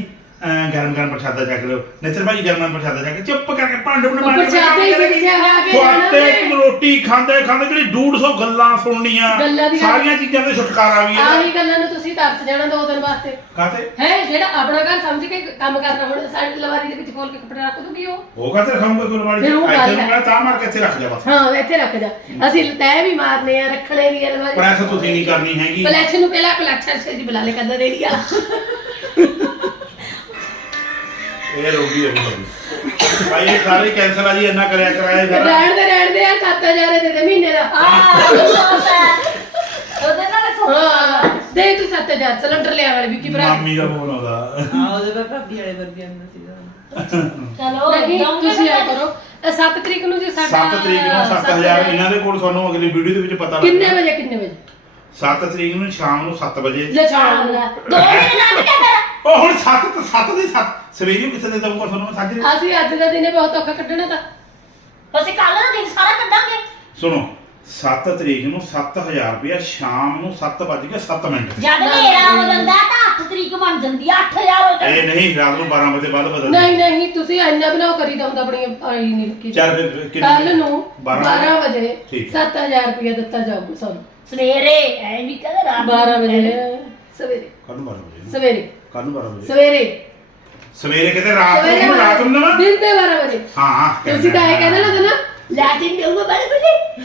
Speaker 1: ਅਹ ਗਰਮ ਗਰਮ ਪ੍ਰਸ਼ਾਦਾ ਚੱਕ ਲਿਓ ਨਿੱਤਰ ਭਾਜੀ ਗਰਮ ਗਰਮ ਪ੍ਰਸ਼ਾਦਾ ਚੱਕ ਚੁੱਪ ਕਰਕੇ ਭਾਂਡੇ ਬਣਾ
Speaker 2: ਪ੍ਰਸ਼ਾਦੇ ਹੀ ਕਿੱਥੇ ਆ ਕੇ ਜਾਣਾ
Speaker 1: ਤੁਹਾਡੇ ਇੱਕ ਰੋਟੀ ਖਾਂਦੇ ਖਾਂਦੇ ਜਿਹੜੀ ਡੂਢ ਸੌ ਗੱਲਾਂ ਸੁਣਨੀਆਂ
Speaker 2: ਗੱਲਾਂ ਦੀਆਂ-
Speaker 1: ਸਾਰੀਆਂ ਚੀਜ਼ਾਂ ਤੇ ਛੁਟਕਾਰਾ ਵੀ ਹੈ
Speaker 2: ਆਹੀ ਗੱਲਾਂ ਨੂੰ ਤੁਸੀਂ ਤਰਸ ਜਾਣਾ ਦੋ ਦਿਨ ਵਾਸਤੇ
Speaker 1: ਕਾਤੇ
Speaker 2: ਹੈ ਜਿਹੜਾ ਆਪਣਾ ਘਰ ਸਮਝ ਕੇ ਕੰਮ ਕਰਨਾ ਹੁਣ ਸਾਡੀ ਲਵਾਰੀ ਦੇ ਵਿੱਚ ਖੋਲ ਕੇ ਕੱਪੜੇ ਰੱਖ ਦੂਗੀ ਉਹ
Speaker 1: ਉਹ ਕਾਤੇ ਰਖਾਉਂਗਾ ਗੁਰਵਾਲੀ
Speaker 2: ਫਿਰ ਉਹ ਗੱਲ
Speaker 1: ਇੱਥੇ
Speaker 2: ਹੈ।
Speaker 1: ਨੂੰ ਮੈਂ ਤਾਂ ਮਾਰ ਕੇ ਇੱਥੇ ਰੱਖ ਜਾ ਬਸ
Speaker 2: ਹਾਂ ਇੱਥੇ ਰੱਖ ਜਾ ਅਸੀਂ ਤੈ ਵੀ ਮਾਰਨੇ ਆ ਰੱਖਣੇ ਵੀ ਆ ਲਵਾਰੀ
Speaker 1: ਪ੍ਰੈਸ ਤੁਸੀਂ ਨਹੀਂ ਕਰਨੀ ਹੈਗੀ
Speaker 2: ਪਲੈਕਸ਼ਨ ਨੂੰ ਪਹਿਲਾਂ ਪਲੈਕਸ਼ਨ ਸੇ ਜੀ ਬੁਲਾ ਲੈ ਕਰਦਾ ਰੇੜੀ ਵਾਲਾ
Speaker 1: ਇਹ ਰੋਗੀ ਹੈ ਜੀ ਭਾਈ ਇਹ ਸਾਰੇ ਕੈਂਸਲ ਆ ਜੀ ਇੰਨਾ ਕਰਿਆ ਕਰਾਇਆ ਸਾਰਾ
Speaker 2: ਰਹਿਣ ਦੇ ਰਹਿਣ ਦੇ ਯਾਰ ਸੱਤ ਹਜ਼ਾਰ ਦੇ ਦੇ ਮਹੀਨੇ ਦਾ
Speaker 3: ਆਹ ਉਹਦੇ ਨਾਲ ਸੋਣਾ
Speaker 2: ਹਾਂ ਦੇ ਤੂੰ ਸੱਤ ਹਜ਼ਾਰ ਸਿਲੰਡਰ ਲਿਆ ਵਾਲੇ ਵੀ ਕੀ ਭਰਾ
Speaker 1: ਮਾਮੀ ਦਾ ਫੋਨ ਆਉਂਦਾ
Speaker 4: ਹਾਂ ਉਹਦੇ ਪਰ ਭਾਬੀ ਵਾਲੇ ਵਰਗੇ ਅੰਦਰ ਸੀਗਾ
Speaker 3: ਚਲੋ
Speaker 2: ਨਹੀਂ
Speaker 3: ਜਾਊਂਗੇ
Speaker 2: ਤੁਸੀਂ ਆ
Speaker 3: ਫਿਰ।
Speaker 2: ਕਰੋ ਸੱਤ ਤਰੀਕ ਨੂੰ ਜੀ ਸਾਡਾ
Speaker 1: ਸੱਤ ਤਰੀਕ ਨੂੰ ਸੱਤ ਹਜ਼ਾਰ ਇਹਨਾਂ ਦੇ ਕੋਲ ਤੁਹਾਨੂੰ ਅਗਲੀ ਵੀਡੀਓ ਦੇ ਵਿੱਚ ਪਤਾ
Speaker 2: ਕਿੰਨੇ
Speaker 1: ਲੱਗਣਾ
Speaker 2: ਵਜੇ ਕਿੰਨੇ ਵਜੇ
Speaker 1: ਸੱਤ ਤਰੀਕ ਨੂੰ ਸ਼ਾਮ ਨੂੰ ਸੱਤ ਵਜੇ
Speaker 2: ਲੈ ਛਾਣ
Speaker 3: ਦੋ
Speaker 2: ਲੈ
Speaker 3: ਦਿਨ ਲੰਘ ਕੇ ਫਿਰ
Speaker 1: ਉਹ ਹੁਣ ਸੱਤ ਤੇ ਸੱਤ ਦੇ ਸੱਤ ਸਵੇਰੇ ਨੂੰ ਕਿੱਥੇ ਦੇ ਦਊਂਗਾ ਤੁਹਾਨੂੰ ਮੈਂ ਸਾਜਰੇ
Speaker 2: ਅਸੀਂ ਅੱਜ ਦਾ ਦਿਨੇ ਬਹੁਤ ਔਖਾ ਕੱਢਣਾ ਤਾਂ
Speaker 3: ਅਸੀਂ ਕੱਲ ਦਾ ਦਿਨ ਸਾਰਾ ਕੱਢਾਂਗੇ
Speaker 1: ਸੁਣੋ ਸੱਤ ਤਰੀਕ ਨੂੰ ਸੱਤ ਹਜ਼ਾਰ ਰੁਪਇਆ ਸ਼ਾਮ ਨੂੰ ਸੱਤ ਵੱਜ ਕੇ ਸੱਤ ਮਿੰਟ
Speaker 3: ਜਦ ਹਨੇਰਾ ਹੋ ਜਾਂਦਾ ਤਾਂ ਅੱਠ ਤਰੀਕ ਬਣ ਜਾਂਦੀ ਆ ਅੱਠ ਹਜ਼ਾਰ ਹੋ
Speaker 1: ਇਹ
Speaker 3: ਜਾਂਦਾ
Speaker 1: ਨਹੀਂ ਰਾਤ ਨੂੰ ਬਾਰਾਂ ਵਜੇ ਬਾਅਦ ਬਦਲ
Speaker 2: ਨਹੀਂ ਨਹੀਂ ਤੁਸੀਂ ਇੰਨਾ ਬਣਾਓ ਕਰੀਦਾ ਹੁੰਦਾ ਆਪਣੀ ਆਈ ਨਹੀਂ ਲੱਗੀ
Speaker 1: ਚੱਲ ਫਿਰ
Speaker 2: ਕੱਲ ਨੂੰ
Speaker 1: ਬਾਰਾਂ
Speaker 2: ਬਾਰਾਂ ਵਜੇ
Speaker 1: ਠੀਕ।
Speaker 2: ਸੱਤ ਹਜ਼ਾਰ ਰੁਪਇਆ ਦਿੱਤਾ ਜਾਊਗਾ ਸਾਨੂੰ
Speaker 3: ਸਵੇਰੇ ਐ ਵੀ ਕਦੇ ਰਾਤ ਨੂੰ
Speaker 2: ਬਾਰਾਂ ਵਜੇ ਸਵੇਰੇ
Speaker 1: ਕੱਲ ਨੂੰ ਬਾਰਾਂ ਵਜੇ
Speaker 2: ਸਵੇਰੇ
Speaker 1: ਕੱਲ ਨੂੰ ਬਾਰਾਂ ਵਜੇ
Speaker 2: ਸਵੇਰੇ
Speaker 1: ਸਵੇਰੇ ਕਿਤੇ ਰਾਤ
Speaker 2: ਸਵੇਰੇ
Speaker 1: ਨੂੰ ਰਾਤ ਨੂੰ ਦੇਵਾਂ
Speaker 2: ਦਿਨ ਦੇ ਬਾਰਾਂ ਵਜੇ
Speaker 1: ਹਾਂ ਹਾਂ
Speaker 2: ਤੁਸੀਂ ਤਾਂ ਇਹ ਕਹਿੰਦੇ ਨਾ ਨਾ
Speaker 3: ਲੈਟਿੰਗ ਦੇਊਗਾ ਬਾਰਾਂ ਵਜੇ